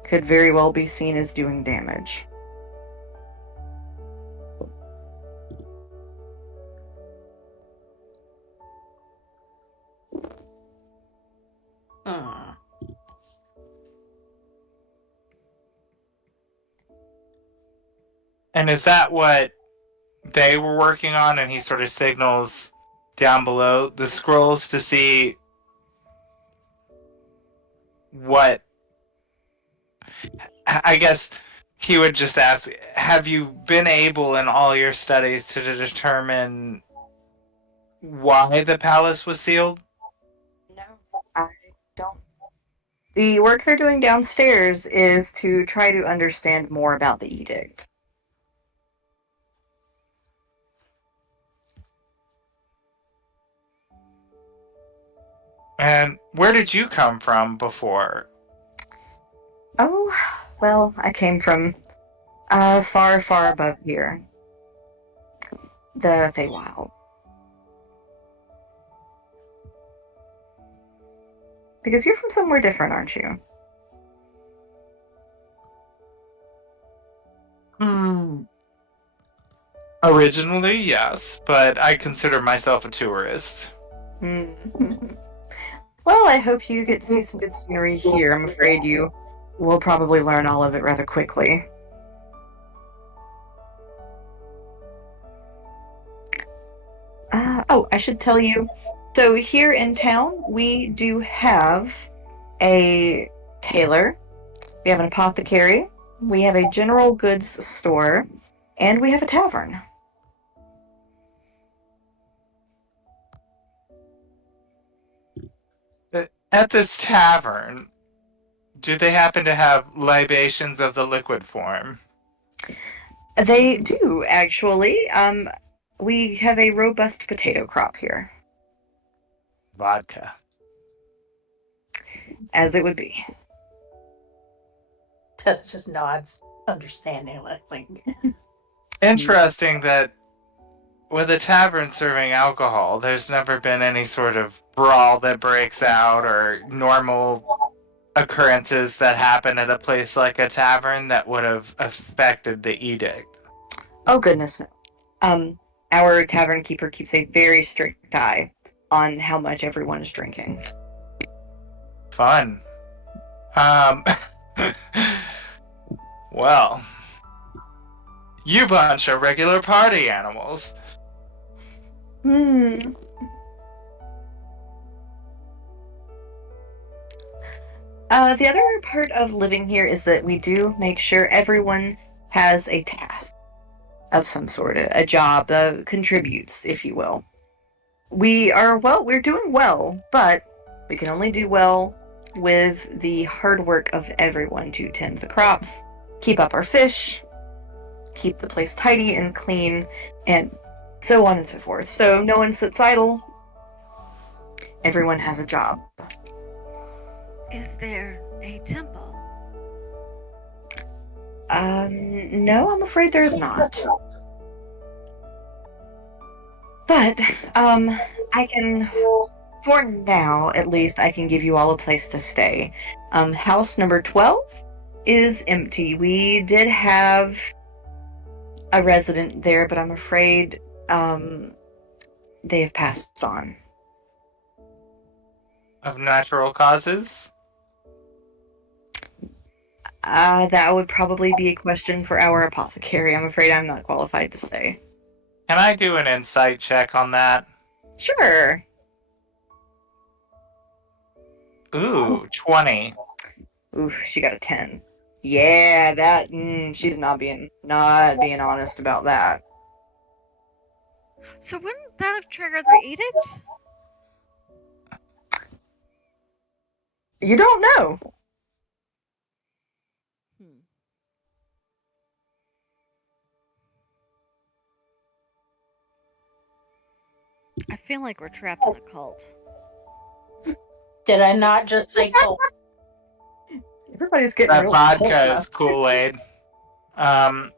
could very well be seen as doing damage. And is that what they were working on? And he sort of signals down below the scrolls to see what. I guess he would just ask, have you been able in all your studies to determine why the palace was sealed? No, I don't. The work they're doing downstairs is to try to understand more about the edict. And where did you come from before? Oh, well, I came from far, far above here. The Feywild. Because you're from somewhere different, aren't you? Originally, yes, but I consider myself a tourist. Well, I hope you get to see some good scenery here. I'm afraid you will probably learn all of it rather quickly. I should tell you. So here in town, we do have a tailor, we have an apothecary, we have a general goods store, and we have a tavern. At this tavern, do they happen to have libations of the liquid form? They do, actually. We have a robust potato crop here, Vodka. as it would be. Teth just nods, understanding. Like, Interesting that with a tavern serving alcohol, there's never been any sort of brawl that breaks out or normal occurrences that happen at a place like a tavern that would have affected the edict. Oh, goodness, no. Our tavern keeper keeps a very strict eye on how much everyone is drinking. Fun. Well, you bunch of regular party animals. The other part of living here is that we do make sure everyone has a task of some sort, a job, contributes, if you will. We're doing well, but we can only do well with the hard work of everyone to tend the crops, keep up our fish, keep the place tidy and clean, and so on and so forth. So no one sits idle. Everyone has a job. Is there a temple? No, I'm afraid there is not. But, I can, for now at least, I can give you all a place to stay. House number 12 is empty. We did have a resident there, but I'm afraid, they have passed on. Of natural causes? That would probably be a question for our apothecary. I'm afraid I'm not qualified to say. Can I do an insight check on that? Sure. Ooh, 20. Oof, she got a 10. Yeah, that she's not being honest about that. So wouldn't that have triggered the edict? You don't know. Hmm. I feel like we're trapped in a cult. Did I not just say cult? Everybody's getting That real vodka cult is Kool-Aid. Hmm.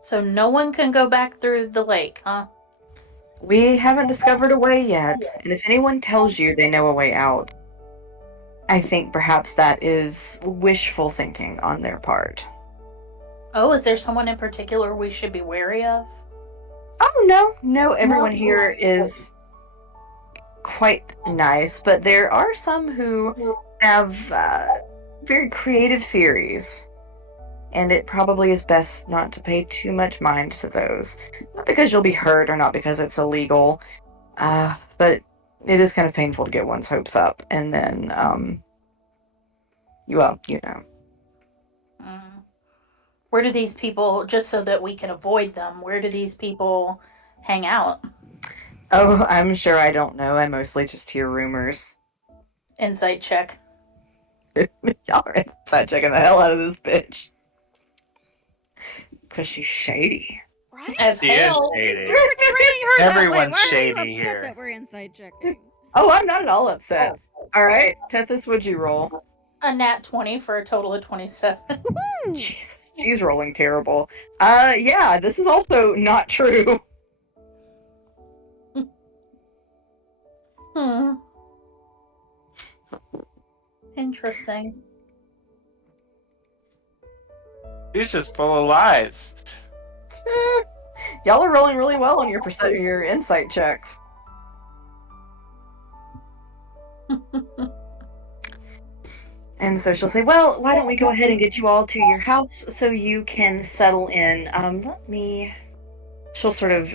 So no one can go back through the lake, huh? We haven't discovered a way yet, and if anyone tells you they know a way out, I think perhaps that is wishful thinking on their part. Oh, is there someone in particular we should be wary of? Oh, no, everyone here is quite nice, but there are some who have very creative theories, and it probably is best not to pay too much mind to those. Not because you'll be hurt or not because it's illegal, but it is kind of painful to get one's hopes up, and then, you know. Where do these people, just so that we can avoid them, where do these people hang out? Oh, I'm sure I don't know. I mostly just hear rumors. Insight check. Y'all are inside checking the hell out of this bitch. Because she's shady. Right? As She is hell. shady. You're treating her that way. Everyone's Why are you shady upset here. that we're inside checking? Oh, I'm not at all upset. Alright, Tethys, what'd you roll? A nat 20 for a total of 27. Jesus, she's rolling terrible. Yeah, this is also not true. Interesting. She's just full of lies. Y'all are rolling really well on your insight checks. And so she'll say, well, why don't we go ahead and get you all to your house so you can settle in. She'll sort of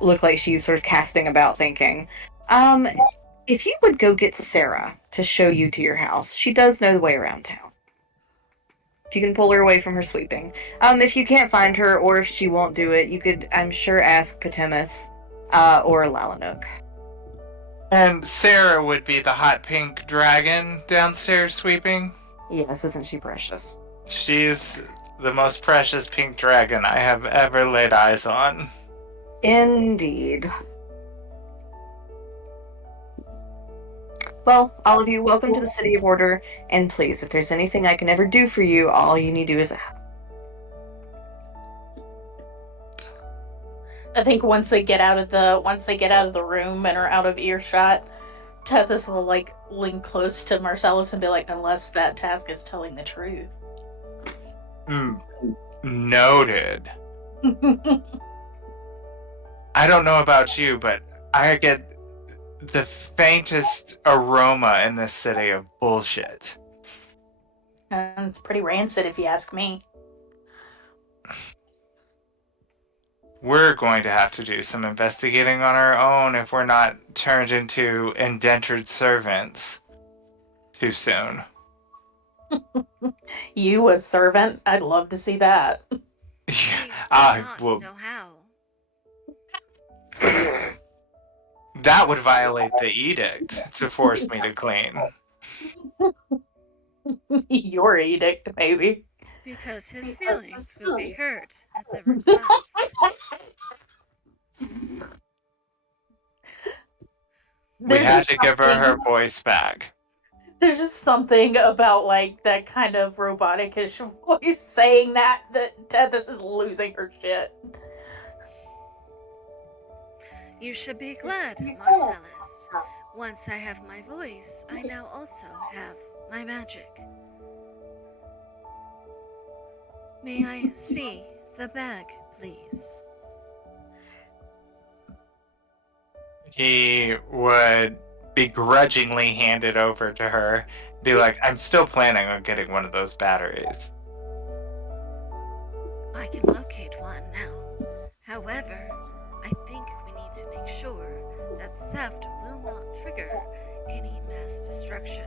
look like she's sort of casting about thinking. If you would go get Sarah to show you to your house, she does know the way around town. You can pull her away from her sweeping. If you can't find her, or if she won't do it, you could, I'm sure, ask Patemis, or Lalanook. And Sarah would be the hot pink dragon downstairs sweeping. Yes, isn't she precious? She's the most precious pink dragon I have ever laid eyes on. Indeed. Well, all of you, welcome to the City of Order, and please, if there's anything I can ever do for you, all you need to do is ask. I think once they get out of the room and are out of earshot, Tethys will lean close to Marcellus and be like, unless that task is telling the truth. Noted. I don't know about you, but I get the faintest aroma in this city of bullshit. And it's pretty rancid if you ask me. We're going to have to do some investigating on our own if we're not turned into indentured servants too soon. You a servant? I'd love to see that. I will. Know how. That would violate the edict to force me to clean. Your edict, maybe. Because his feelings will be hurt at the request. We had to give her voice back. There's just something about that kind of robotic-ish voice saying that Tethys is losing her shit. You should be glad, Marcellus. Once I have my voice, I now also have my magic. May I see the bag, please? he would begrudgingly hand it over to her. Be like, I'm still planning on getting one of those batteries. I can locate one now. However, I think we need to make sure that theft will not trigger any mass destruction.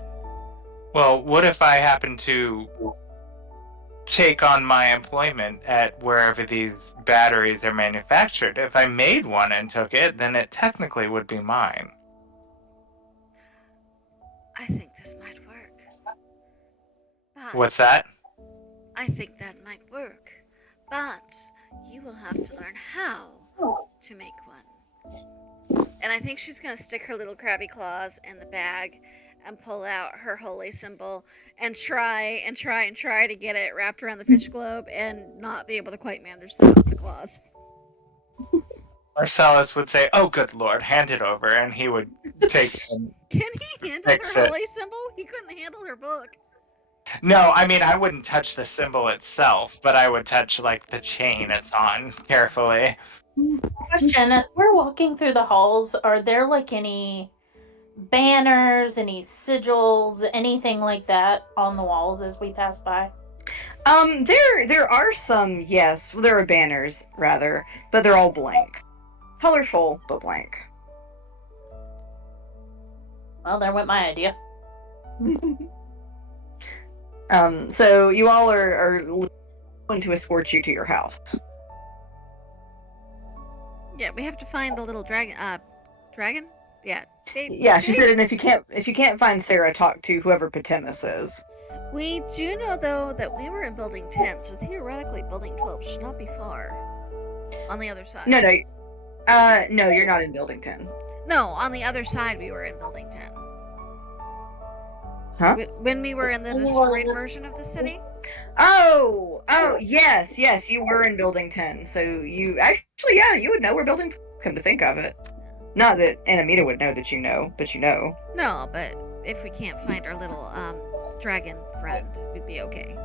Well, what if I happen to take on my employment at wherever these batteries are manufactured? If I made one and took it, then it technically would be mine. I think this might work. But What's that? I think that might work. But you will have to learn how to make one. And I think she's gonna stick her little crabby claws in the bag and pull out her holy symbol and try to get it wrapped around the fish globe and not be able to quite manage that with the claws. Marcellus would say, "Oh, good lord, hand it over," and he would take it. Can he handle Fix her it. holy symbol? He couldn't handle her book. No, I mean, I wouldn't touch the symbol itself, but I would touch, like, the chain it's on carefully. Question: as we're walking through the halls, are there like any banners, any sigils, anything like that on the walls as we pass by? There are some, yes. Well, there are banners, rather, but they're all blank. Colorful, but blank. Well, there went my idea. So you all are going to escort you to your house. Yeah, we have to find the little dragon. Dragon? Yeah. Yeah, she said, and if you can't find Sarah, talk to whoever Patimus is. We do know though that we were in building 10, so theoretically building 12 should not be far. On the other side. No, you're not in Building 10. No, on the other side we were in building 10. Huh? When we were in the destroyed version of the city? Oh, yes, you were in Building 10. So you actually, yeah, you would know where Building 12, come to think of it. Not that Anamita would know that you know, but you know. No, but if we can't find our little dragon friend, we'd be okay.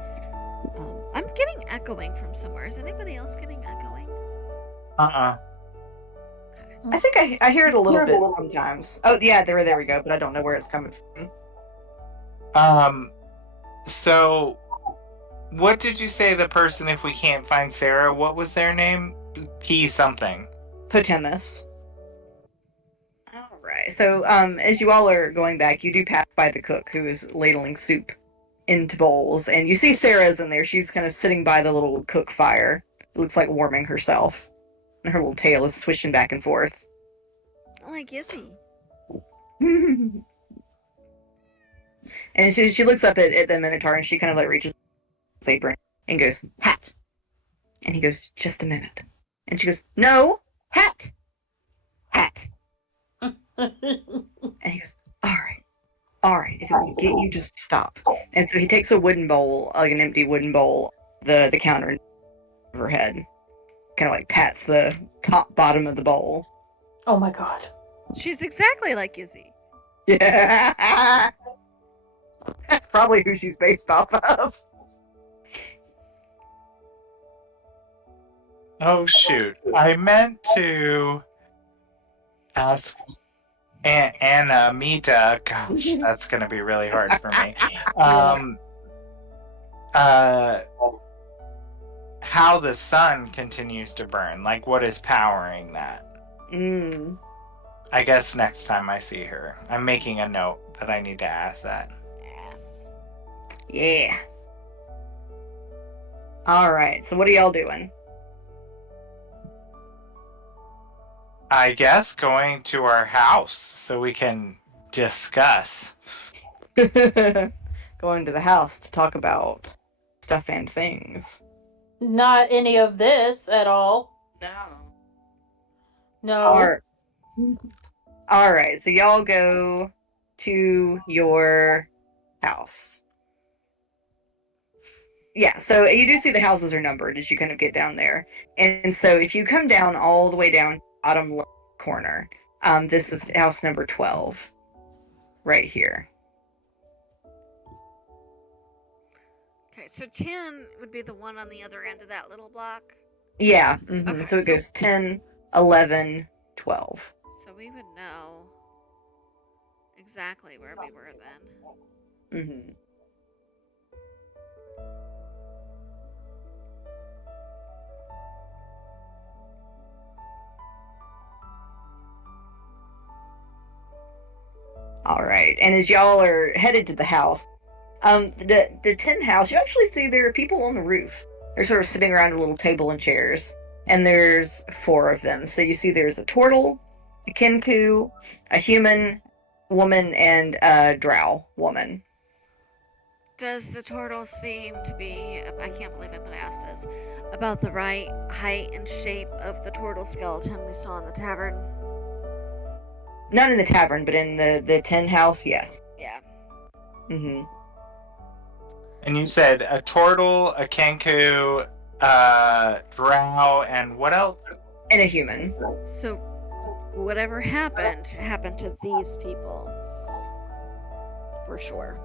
I'm getting echoing from somewhere. Is anybody else getting echoing? Uh-uh. I think I hear it a little bit sometimes. Oh, yeah, there we go, but I don't know where it's coming from. So, what did you say the person, if we can't find Sarah, what was their name? P something. Patimus. Alright, so, as you all are going back, you do pass by the cook who is ladling soup into bowls, and you see Sarah's in there. She's kind of sitting by the little cook fire. It looks like warming herself. And her little tail is swishing back and forth. Like Izzy. And she looks up at the Minotaur, and she kind of like reaches his apron and goes, "Hat." And he goes, "Just a minute." And she goes, "No, hat. Hat." And he goes, all right, if it will get you, just stop." And so he takes a wooden bowl, like an empty wooden bowl, the counter overhead, kind of like pats the bottom of the bowl. Oh my god. She's exactly like Izzy. Yeah. That's probably who she's based off of. Oh, shoot. I meant to ask Anamita. Gosh, that's going to be really hard for me. How the sun continues to burn. Like, what is powering that? I guess next time I see her. I'm making a note that I need to ask that. Yes. Yeah. Alright, so what are y'all doing? I guess going to our house so we can discuss. Going to the house to talk about stuff and things. Not any of this at all. No. Alright, so y'all go to your house. Yeah, so you do see the houses are numbered as you kind of get down there. And so if you come down all the way down bottom left corner, this is house number 12. Right here. Okay, so 10 would be the one on the other end of that little block. Yeah, Okay, so it goes 10, 11, 12. So we would know exactly where we were then. Mm-hmm. All right, and as y'all are headed to the house, the tin house, you actually see there are people on the roof. They're sort of sitting around a little table and chairs, and there's 4 of them. So you see there's a turtle, a kinku, a human woman, and a drow woman. Does the turtle seem to be, I can't believe I'm going to ask this, about the right height and shape of the turtle skeleton we saw in the tavern? Not in the tavern, but in the tin house, yes. Yeah. Mm-hmm. And you said a turtle, a kenku, drow, and what else? And a human. So, whatever happened to these people. For sure.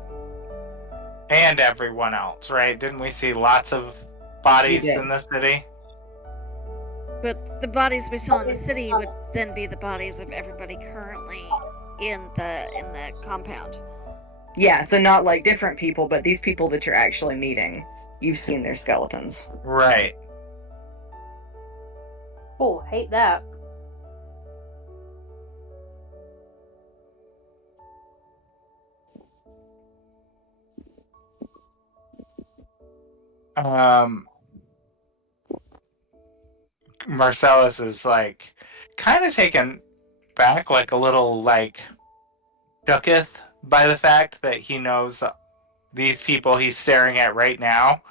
And everyone else, right? Didn't we see lots of bodies in the city? But the bodies we saw in the city would then be the bodies of everybody currently in the compound. Yeah, so not like different people, but these people that you're actually meeting, you've seen their skeletons. Right. Oh, hate that. Marcellus is like kind of taken back, like a little like shooketh by the fact that he knows these people he's staring at right now,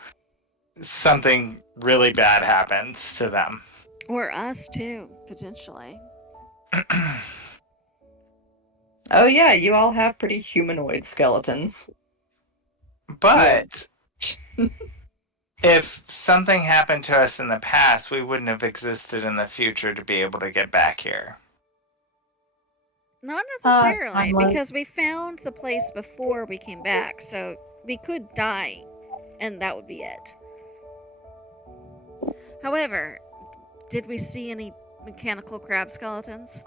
something really bad happens to them. Or us too, potentially. Oh yeah, you all have pretty humanoid skeletons. But if something happened to us in the past, we wouldn't have existed in the future to be able to get back here. Not necessarily, like... because we found the place before we came back, so we could die, and that would be it. However, did we see any mechanical crab skeletons?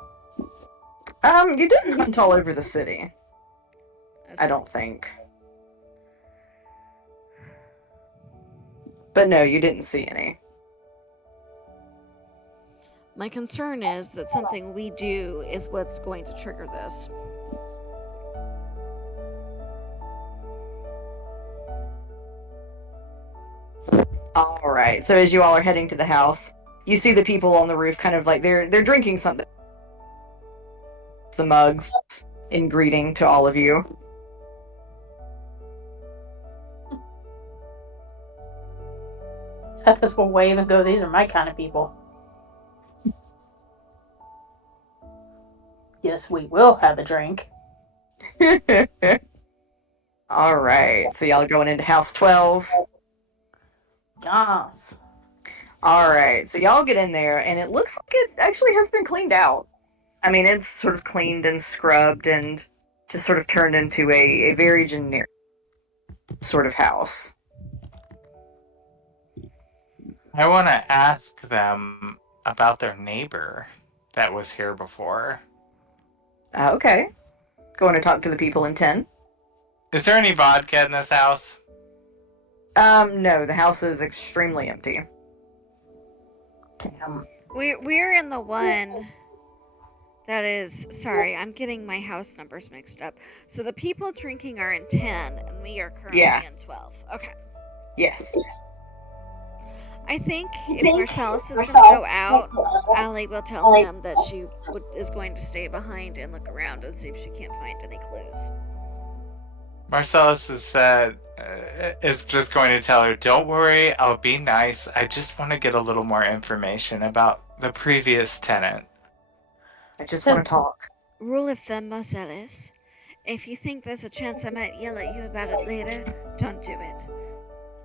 You didn't hunt all over the city. I don't think. But no, you didn't see any. My concern is that something we do is what's going to trigger this. Alright, so as you all are heading to the house, you see the people on the roof kind of like they're drinking something. The mugs in greeting to all of you. Tethys will wave and go, these are my kind of people. Yes, we will have a drink. Alright, so y'all are going into house 12. Yes. Alright, so y'all get in there, and it looks like it actually has been cleaned out. I mean, it's sort of cleaned and scrubbed and just sort of turned into a very generic sort of house. I want to ask them about their neighbor that was here before. Okay. Going to talk to the people in 10. Is there any vodka in this house? No, the house is extremely empty. Damn. We're in the one that is, sorry, I'm getting my house numbers mixed up. So the people drinking are in 10, and we are currently in 12. Okay. Yes. I think if Marcellus is going to go out, Allie will tell him that she is going to stay behind and look around and see if she can't find any clues. Marcellus is just going to tell her, don't worry, I'll be nice. I just want to get a little more information about the previous tenant. I just want to talk. Rule of thumb, Marcellus. If you think there's a chance I might yell at you about it later, don't do it.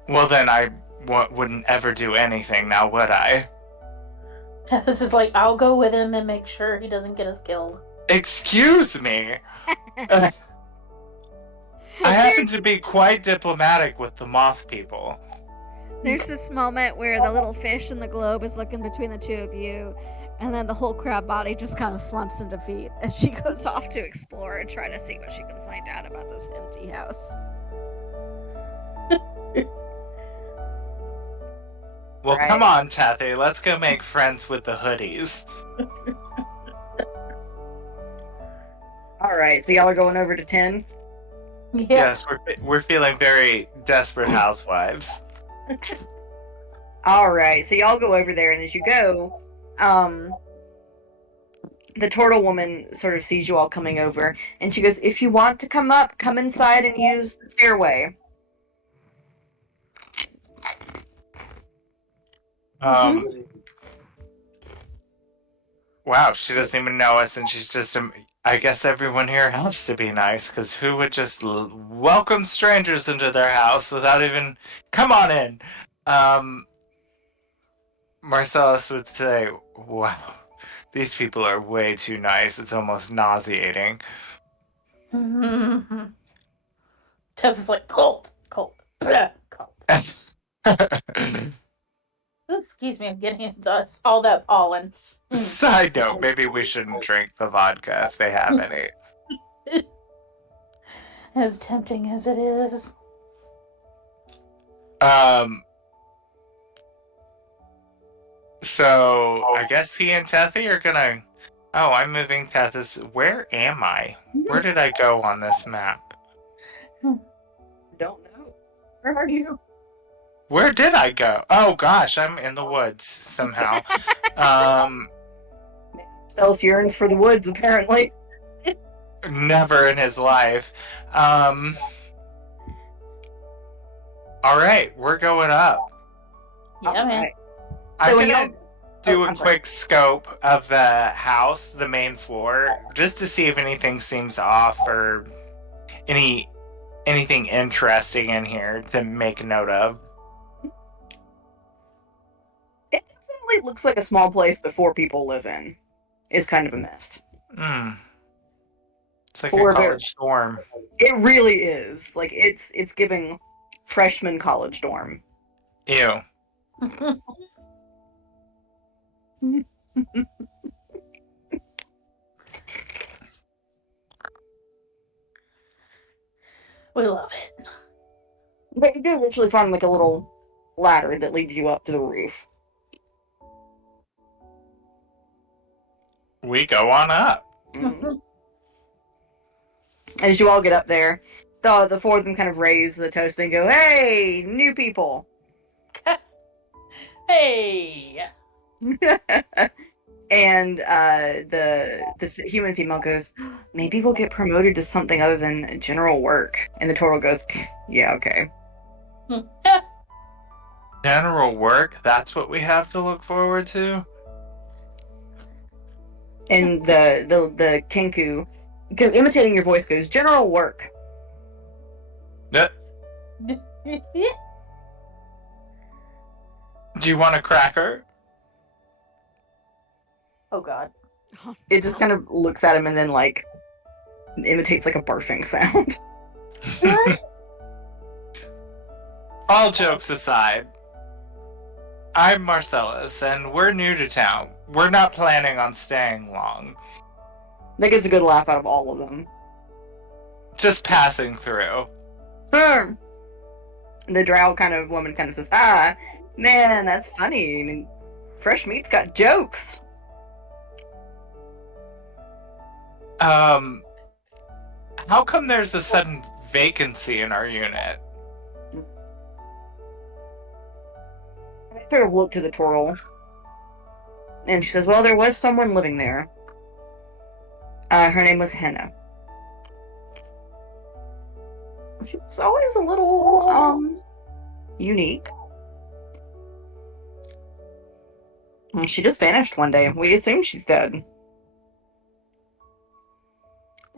Well, then I wouldn't ever do anything, now would I? Tethys is like, I'll go with him and make sure he doesn't get us killed. Excuse me! I happen to be quite diplomatic with the moth people. There's this moment where the little fish in the globe is looking between the two of you, And then the whole crab body just kind of slumps into feet as she goes off to explore and try to see what she can find out about this empty house. Well, Right. come on, Tathy. Let's go make friends with the hoodies. All right, so y'all are going over to 10. Yeah. Yes, we're feeling very desperate housewives. All right, so y'all go over there, and as you go, the turtle woman sort of sees you all coming over, and she goes, "If you want to come up, come inside and use the stairway." Wow, she doesn't even know us, and she's just. I guess everyone here has to be nice, because who would just welcome strangers into their house without even. Come on in! Marcellus would say, wow, these people are way too nice. It's almost nauseating. Tess is like, cold. Cold. Excuse me, I'm getting into all that pollen. Side note, maybe we shouldn't drink the vodka if they have any. As tempting as it is. So I guess he and Tethy are gonna. Oh, I'm moving Tethys. Where am I? Where did I go on this map? Don't know. Where are you? Where did I go? Oh gosh, I'm in the woods somehow. Cells yearns for the woods, apparently. Never in his life. All right, we're going up. Yeah, All man. right. I'm So when gonna y'all- do Oh, a I'm sorry. quick scope of the house, the main floor, just to see if anything seems off or anything interesting in here to make note of. It definitely looks like a small place that 4 people live in. Is kind of a mess. It's like Four a very- college dorm. It really is. Like it's giving freshman college dorm. Ew. We love it. But you do eventually find like a little ladder that leads you up to the roof. We go on up. Mhm. As you all get up there, the 4 of them kind of raise the toast and go, "Hey, new people!" Hey! And the human female goes, "Maybe we'll get promoted to something other than general work." And the turtle goes, "Yeah, okay." General work, that's what we have to look forward to? And the Kenku, imitating your voice, goes, "General work." Do you want a cracker? Oh god. It just kind of looks at him and then like imitates like a barfing sound. All jokes aside, I'm Marcellus, and we're new to town. We're not planning on staying long. That gets a good laugh out of all of them. Just passing through. The drow kind of woman kind of says, "Ah, man, that's funny. I mean, fresh meat's got jokes." How come there's a sudden vacancy in our unit? I sort of look to the turtle, and she says, "Well, there was someone living there. Her name was Henna. She was always a little, unique. And she just vanished one day. We assume she's dead.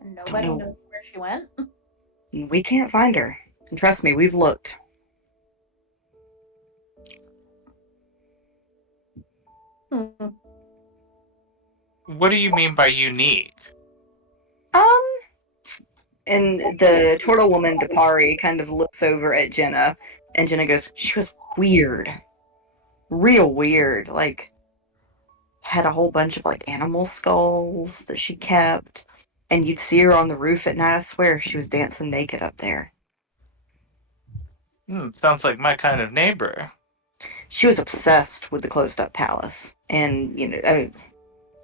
And nobody know. knows where she went. We can't find her. And trust me, we've looked." What do you mean by unique? And the turtle woman, Depari, kind of looks over at Jenna, and Jenna goes, "She was weird. Real weird. Like, had a whole bunch of like animal skulls that she kept. And you'd see her on the roof at night. I swear she was dancing naked up there. Sounds like my kind of neighbor. She was obsessed with the closed up palace. And, I mean,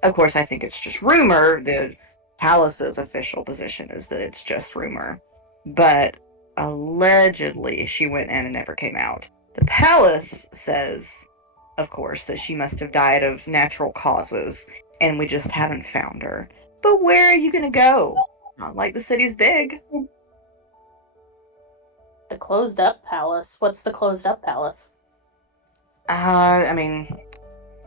of course, I think it's just rumor. The palace's official position is that it's just rumor. But allegedly, she went in and never came out. The palace says, of course, that she must have died of natural causes, and we just haven't found her. But where are you gonna go? Not like the city's big. The closed up palace. What's the closed up palace? I mean,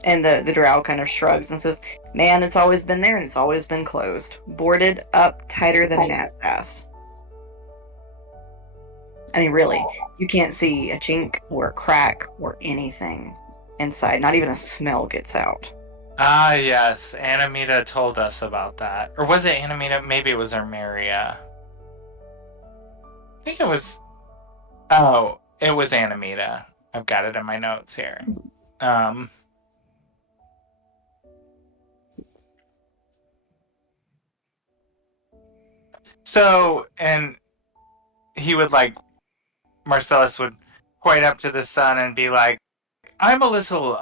and the drow kind of shrugs and says, "Man, it's always been there and it's always been closed. Boarded up tighter than an gnat's ass." I mean, really, you can't see a chink or a crack or anything inside. Not even a smell gets out. Ah, yes. Animita told us about that. Or was it Animita? Maybe it was Armeria. I think it was... Oh, it was Animita. I've got it in my notes here. So, and he would like... Marcellus would point up to the sun and be like, I'm a little,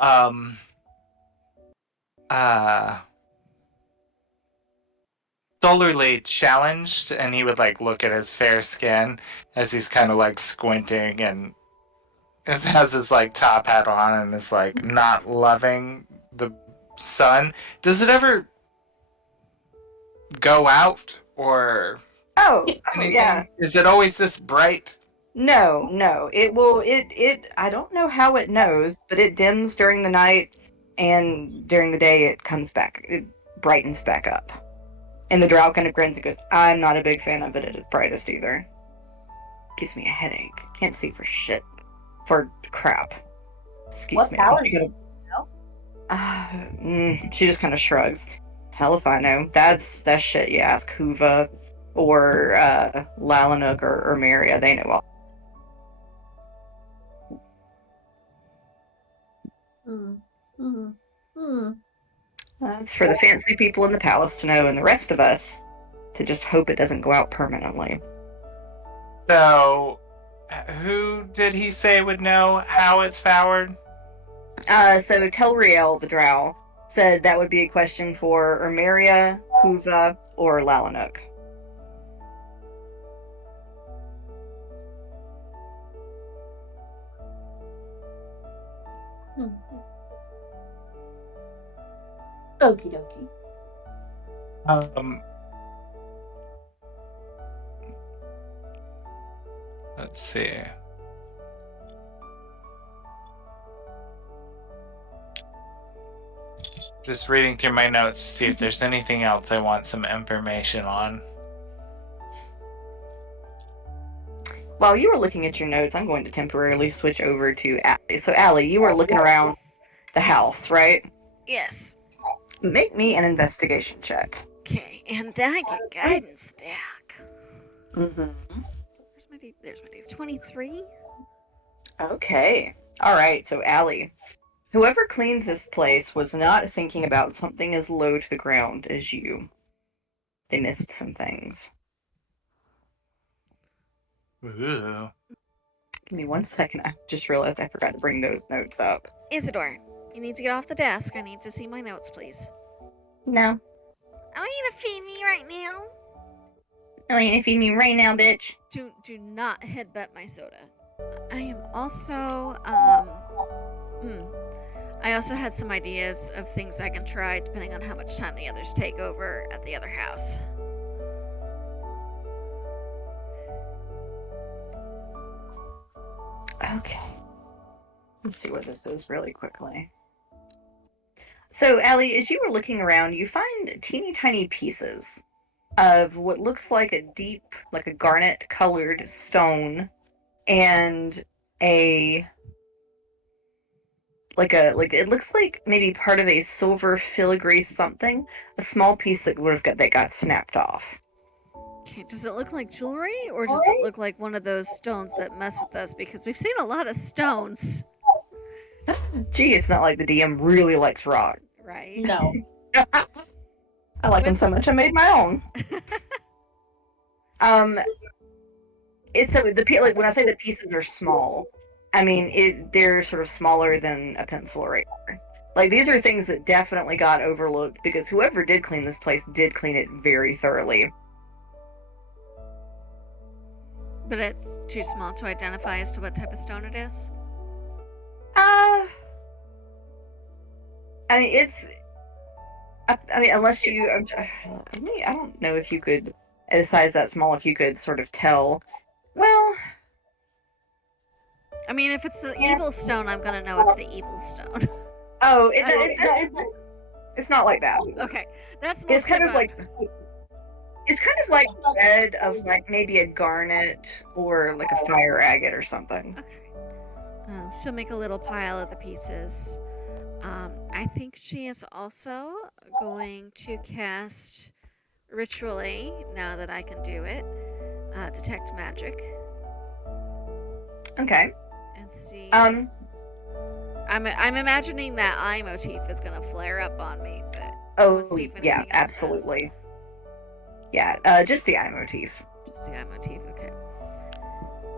solarly challenged, and he would like look at his fair skin as he's kind of like squinting and has his like top hat on and is like not loving the sun. Does it ever go out or Oh, anything? yeah. Is it always this bright? No. It I don't know how it knows, but it dims during the night, and during the day it comes back. It brightens back up. And the drow kind of grins and goes, I'm not a big fan of it at its brightest either. Gives me a headache. Can't see for shit. For crap. Excuse What me. powers it? She just kind of shrugs. Hell if I know. That's shit you ask Huva or Lalanook or Maria. They know all. That's for the fancy people in the palace to know, and the rest of us to just hope it doesn't go out permanently. So, who did he say would know how it's powered? So Telriel, the drow, said that would be a question for Urmeria, Huva, or Lalanook. Okie dokie. Let's see. Just reading through my notes to see if there's anything else I want some information on. While you were looking at your notes, I'm going to temporarily switch over to Allie. So, Allie, you were looking around the house, right? Yes. Make me an investigation check. Okay, and I get guidance back. Mm-hmm. There's my data. 23? Okay. All right, so Allie, whoever cleaned this place was not thinking about something as low to the ground as you. They missed some things. Ooh. Give me 1 second. I just realized I forgot to bring those notes up. Isidore, you need to get off the desk. I need to see my notes, please. No. I want you to feed me right now. I mean, if you mean right now, bitch. Do not headbutt my soda. I am also, I also had some ideas of things I can try depending on how much time the others take over at the other house. Okay. Let's see what this is really quickly. So, Allie, as you were looking around, you find teeny tiny pieces of what looks like a deep, like a garnet-colored stone, and it looks like maybe part of a silver filigree something, a small piece that got snapped off. Okay, does it look like jewelry, or does it look like one of those stones that mess with us? Because we've seen a lot of stones. Gee, it's not like the DM really likes rock. Right. No. I like them so much, I made my own. It's like when I say the pieces are small, I mean they're sort of smaller than a pencil eraser. Like these are things that definitely got overlooked because whoever did clean this place did clean it very thoroughly. But it's too small to identify as to what type of stone it is? I mean, unless you, I don't know if you could, at a size that small, if you could sort of tell. Well, I mean, if it's the evil stone, I'm gonna know it's the evil stone. oh, it's not like that. Okay, that's It's kind of mostly like, it's kind of like red of like maybe a garnet or like a fire agate or something. Okay. She'll make a little pile of the pieces. I think she is also going to cast ritually, now that I can do it, detect magic. Okay. And see. I'm imagining that eye motif is gonna flare up on me, but we'll see if yeah, anything else absolutely. Yeah, just the eye motif. Just the eye motif, okay.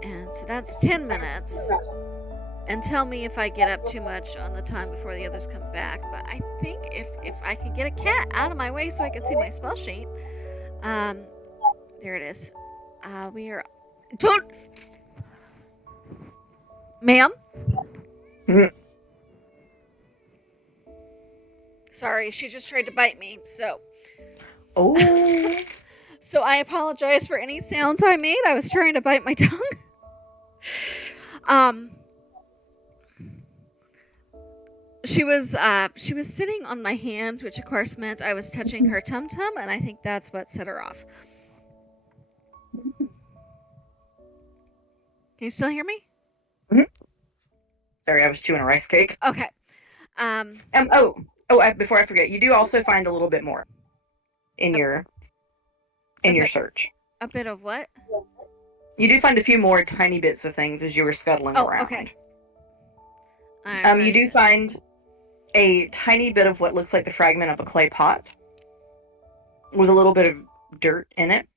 And so that's 10 minutes. And tell me if I get up too much on the time before the others come back. But I think if I can get a cat out of my way so I can see my spell sheet. There it is. We are... Don't... Ma'am? Sorry, she just tried to bite me, so... Oh. So I apologize for any sounds I made. I was trying to bite my tongue. She was sitting on my hand, which of course meant I was touching her tum-tum, and I think that's what set her off. Can you still hear me? Mm-hmm. Sorry, I was chewing a rice cake. Okay. Before I forget, you do also find a little bit more in your search. A bit of what? You do find a few more tiny bits of things as you were scuttling around. Okay. You do find a tiny bit of what looks like the fragment of a clay pot with a little bit of dirt in it.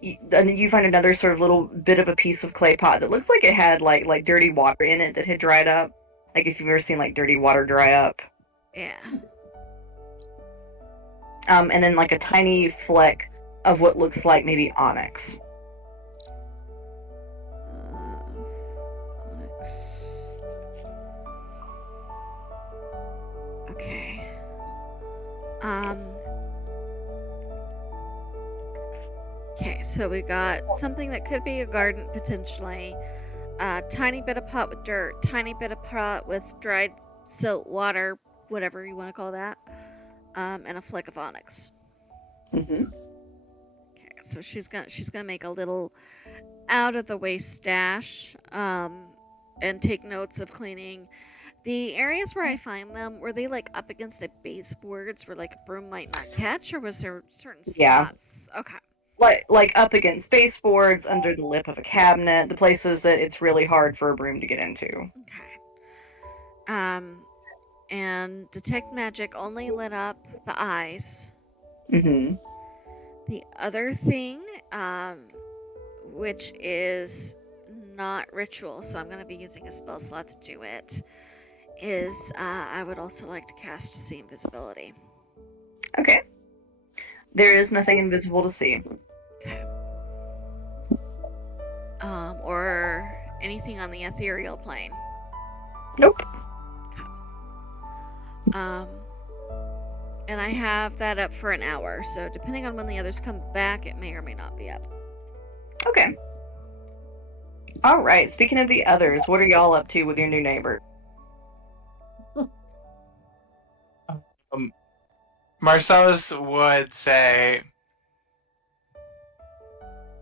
You find another sort of little bit of a piece of clay pot that looks like it had like dirty water in it that had dried up. Like if you've ever seen like dirty water dry up. Yeah. And then like a tiny fleck of what looks like maybe onyx. Onyx. Okay. Okay, so we got something that could be a garden potentially. A tiny bit of pot with dirt, tiny bit of pot with dried silt water, whatever you want to call that, and a fleck of onyx. Mm-hmm. Okay, so she's gonna make a little out of the way stash, and take notes of cleaning. The areas where I find them, were they like up against the baseboards where like a broom might not catch, or was there certain spots? Yeah. Okay. Like up against baseboards, under the lip of a cabinet, the places that it's really hard for a broom to get into. Okay. And detect magic only lit up the eyes. Mm-hmm. The other thing, which is not ritual, so I'm going to be using a spell slot to do it, is I would also like to cast See Invisibility. Okay. There is nothing invisible to see. Okay. Or anything on the ethereal plane. Nope. And I have that up for an hour, so depending on when the others come back, it may or may not be up. Okay. Alright, speaking of the others, what are y'all up to with your new neighbor? Marcellus would say,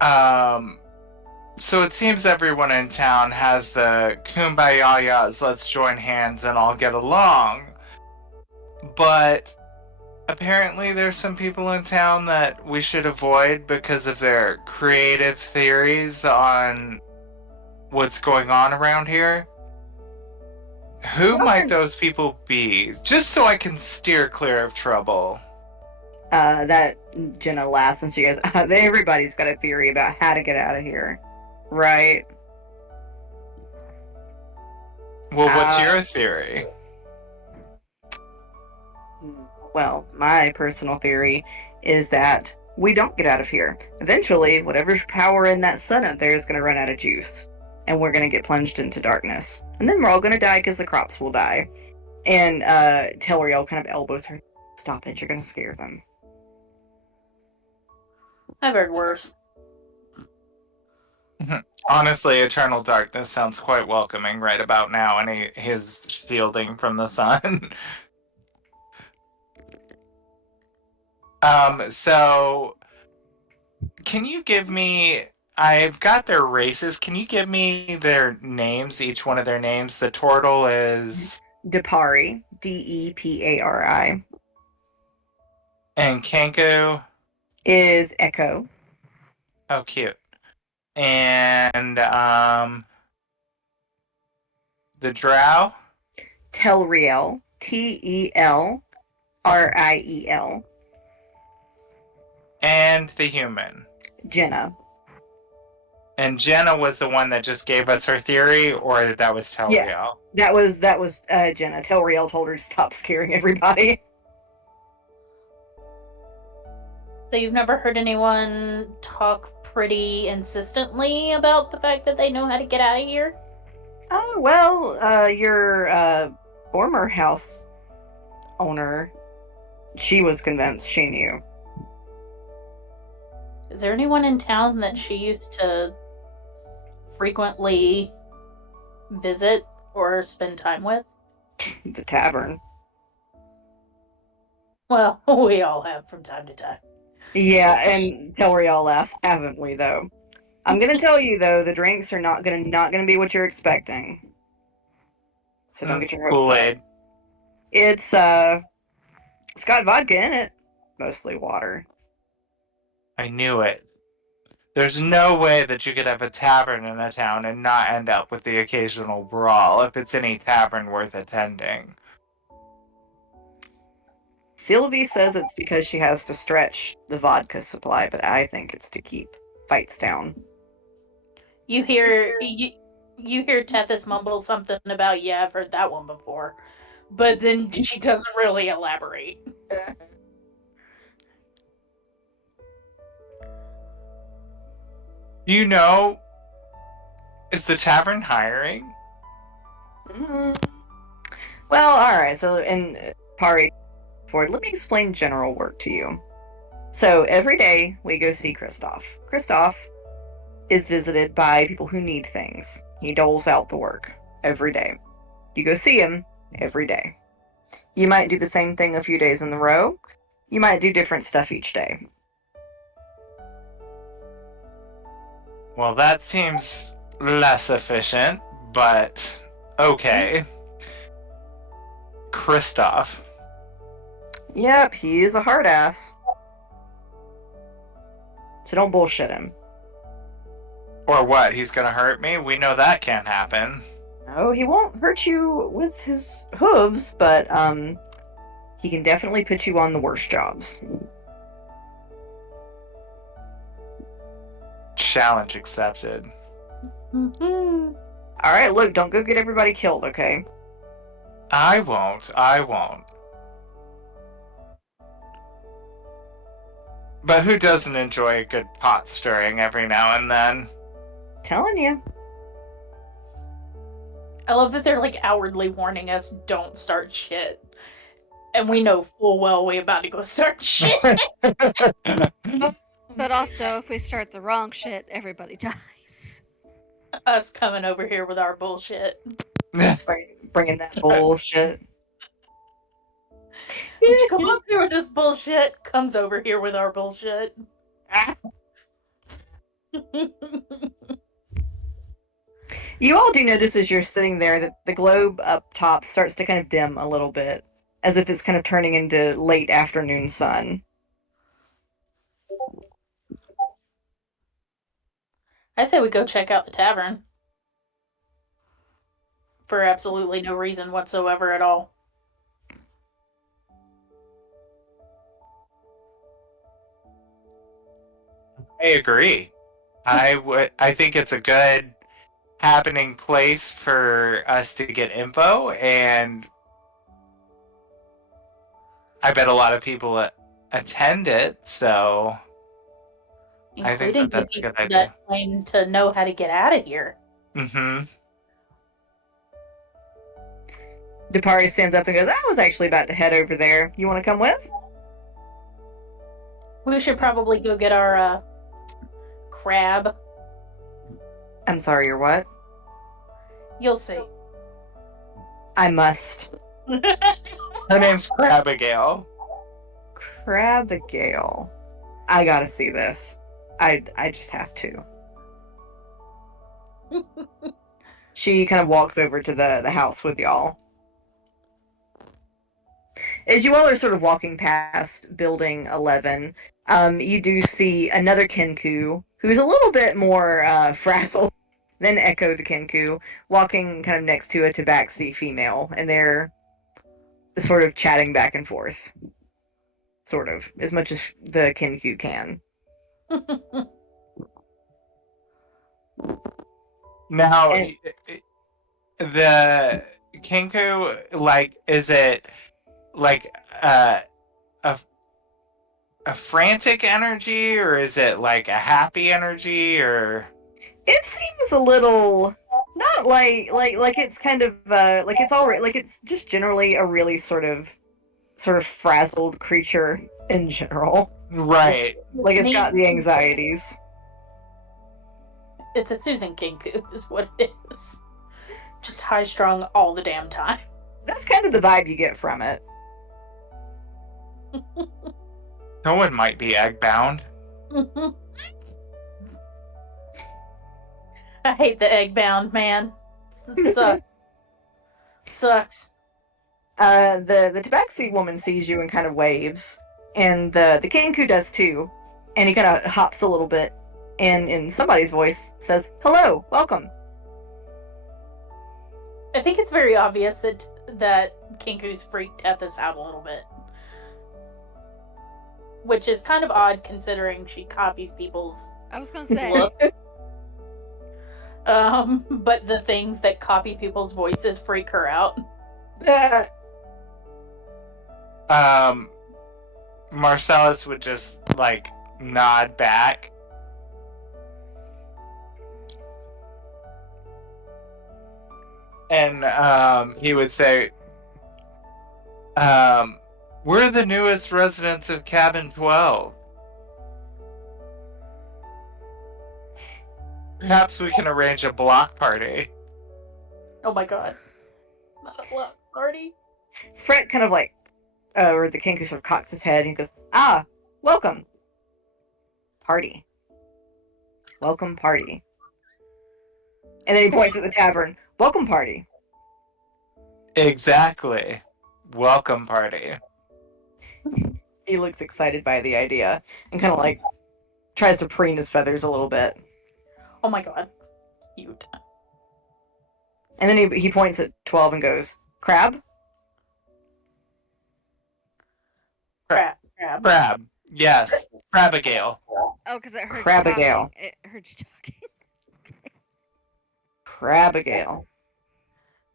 so it seems everyone in town has the kumbayayas, let's join hands and all get along. But apparently there's some people in town that we should avoid because of their creative theories on what's going on around here. Who might those people be? Just so I can steer clear of trouble. That Jenna laughs and she goes, everybody's got a theory about how to get out of here. Right? Well, what's your theory? Well, my personal theory is that we don't get out of here. Eventually, whatever's power in that sun up there is going to run out of juice. And we're going to get plunged into darkness. And then we're all going to die because the crops will die. And Telriel kind of elbows her. Stop it, you're going to scare them. I've heard worse. Honestly, eternal darkness sounds quite welcoming right about now, and his shielding from the sun. So can you give me... I've got their races. Can you give me their names, each one of their names? The turtle is... Depari. Depari. And Kenku? Is Echo. Oh, cute. And, the drow? Telriel. Telriel. And the human? Jenna. And Jenna was the one that just gave us her theory, or that was Telriel? Yeah, that was Jenna. Telriel told her to stop scaring everybody. So you've never heard anyone talk pretty insistently about the fact that they know how to get out of here? Oh, well, your former house owner, she was convinced she knew. Is there anyone in town that she used to frequently visit or spend time with? The tavern. Well, we all have from time to time. Yeah, and Telriel laughs, haven't we, though? I'm gonna tell you, though, the drinks are not gonna be what you're expecting. So don't get your hopes up. Kool-Aid. It's got vodka in it. Mostly water. I knew it. There's no way that you could have a tavern in a town and not end up with the occasional brawl, if it's any tavern worth attending. Sylvie says it's because she has to stretch the vodka supply, but I think it's to keep fights down. You hear Tethys mumble something about, yeah, I've heard that one before. But then she doesn't really elaborate. You know, is the tavern hiring? Well, alright, so in Pari, let me explain general work to you. So every day we go see Kristoff. Kristoff is visited by people who need things. He doles out the work every day. You go see him every day. You might do the same thing a few days in a row. You might do different stuff each day. Well, that seems less efficient, but okay. Kristoff. Yep, he is a hard ass. So don't bullshit him. Or what? He's gonna hurt me? We know that can't happen. No, he won't hurt you with his hooves, but he can definitely put you on the worst jobs. Challenge accepted. Mm-hmm. Alright, look, don't go get everybody killed, okay? I won't. But who doesn't enjoy a good pot stirring every now and then? Telling you. I love that they're like outwardly warning us, don't start shit. And we know full well we're about to go start shit. But also, if we start the wrong shit, everybody dies. Us coming over here with our bullshit. Bringing that bullshit. Come up here with this bullshit, comes over here with our bullshit. You all do notice as you're sitting there that the globe up top starts to kind of dim a little bit, as if it's kind of turning into late afternoon sun. I say we go check out the tavern. for absolutely no reason whatsoever at all. I agree. I think it's a good happening place for us to get info, and I bet a lot of people attend it, so I think Including that's the a good people idea. that claim to know how to get out of here. Mm-hmm. Depari stands up and goes, I was actually about to head over there. You want to come with? We should probably go get our crab. I'm sorry, you're what? You'll see. I must. Her name's Crabigail. Crabigail. I gotta see this. I just have to. She kind of walks over to the house with y'all. As you all are sort of walking past building 11, you do see another Kenku, who's a little bit more frazzled than Echo the Kenku, walking kind of next to a Tabaxi female, and they're sort of chatting back and forth. Sort of, as much as the Kenku can. Now, And- the Kenku, like, is it like a frantic energy, or is it like a happy energy, or? It seems a little not like it's kind of like it's already like it's just generally a really sort of frazzled creature in general. Right. Like it's got the anxieties. It's a Susan Kenku, is what it is. Just high strung all the damn time. That's kind of the vibe you get from it. No one might be egg-bound. I hate the egg bound, man. Sucks. Sucks. The Tabaxi woman sees you and kind of waves, and the Kenku does too, and he kind of hops a little bit, and in somebody's voice says, "Hello, welcome." I think it's very obvious that Kenku's freaked Tethys out a little bit. Which is kind of odd considering she copies people's I was gonna say. looks. But the things that copy people's voices freak her out. Marcellus would just like nod back. And he would say, we're the newest residents of Cabin 12. Perhaps we can arrange a block party. Oh my god. Not a block party. Fred kind of like, or the Kenku sort of cocks his head and he goes, "Ah, welcome. Party. Welcome party." And then he points at the tavern. "Welcome party." Exactly. Welcome party. He looks excited by the idea and kind of like tries to preen his feathers a little bit. Oh my god. Cute. And then he points at 12 and goes, "Crab?" Crab. Crab. Yes. Crabigail. Oh, because it heard Crabigail. you talking. It heard you talking. Crabigail.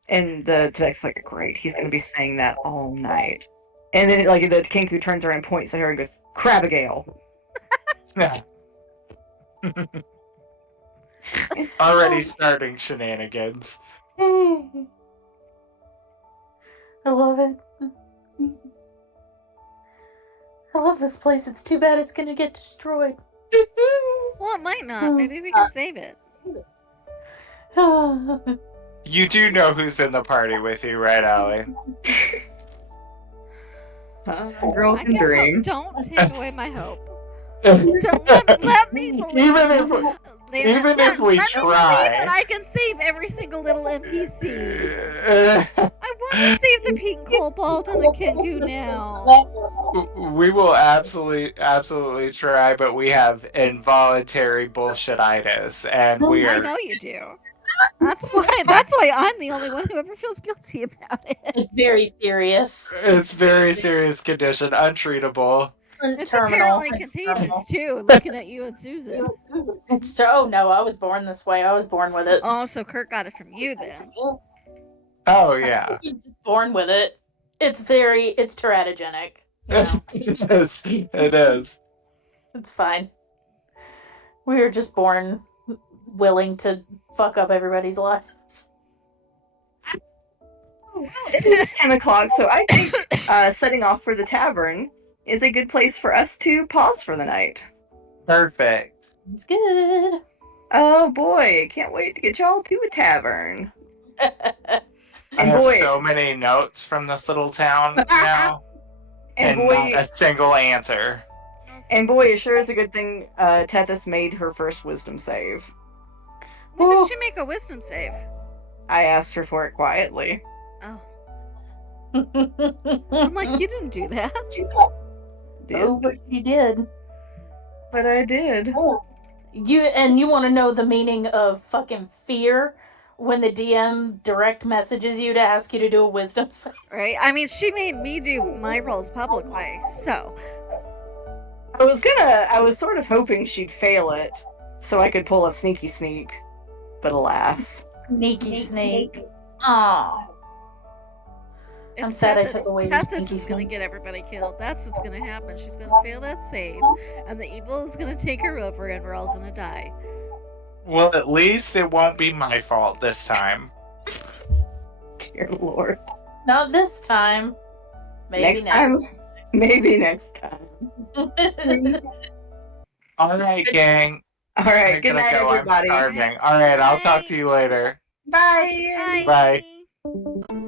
And the Tebek's like, "Great, he's going to be saying that all night." And then like the Kenku turns around and points at her and goes, "Crabigail." Yeah. Already starting shenanigans. I love it. I love this place. It's too bad it's gonna get destroyed. Well, it might not. Maybe we can save it. You do know who's in the party with you, right, Allie? Girl I can get dream. hope. Don't take away my hope. Don't let me believe. Even if we let me believe that try. I can save every single little NPC. I want to save the pink cobalt and the Kenku now. We will absolutely try, but we have involuntary bullshititis, and I we're know you do. That's why I'm the only one who ever feels guilty about it. It's very serious. It's very serious condition, untreatable. It's Terminal. apparently It's contagious too, looking at you and Susan. It's oh no, I was born this way. I was born with it. Oh, so Kurt got it from you then. Oh yeah. Born with it. It's teratogenic. You know, It is. It is. it's fine. We were just born willing to fuck up everybody's lives. It is 10 o'clock, so I think setting off for the tavern is a good place for us to pause for the night. Perfect. It's good. Oh boy, can't wait to get y'all to a tavern. I And have boy, so many notes from this little town now, and and boy, not a single answer. and boy, it sure is a good thing Tethys made her first wisdom save. When did she make a wisdom save? I asked her for it quietly. Oh. I'm like, you didn't do that. Did, Oh, but you did. but I did. You want to know the meaning of fucking fear when the DM direct messages you to ask you to do a wisdom save? Right? I mean, she made me do my rolls publicly, so. I was sort of hoping she'd fail it, so I could pull a sneaky sneak. But alas. Sneaky snake. Aw. I'm sad I took away your Tethys sneaky is gonna snake. get everybody killed. That's what's gonna happen. She's gonna fail that save, and the evil is gonna take her over, and we're all gonna die. Well, at least it won't be my fault this time. Dear Lord. Not this time. Maybe Next time. Maybe next time. All right, gang. Alright, I'm good gonna night, go. everybody. I'm starving. All right, I'll talk to you later. Bye. Bye. Bye.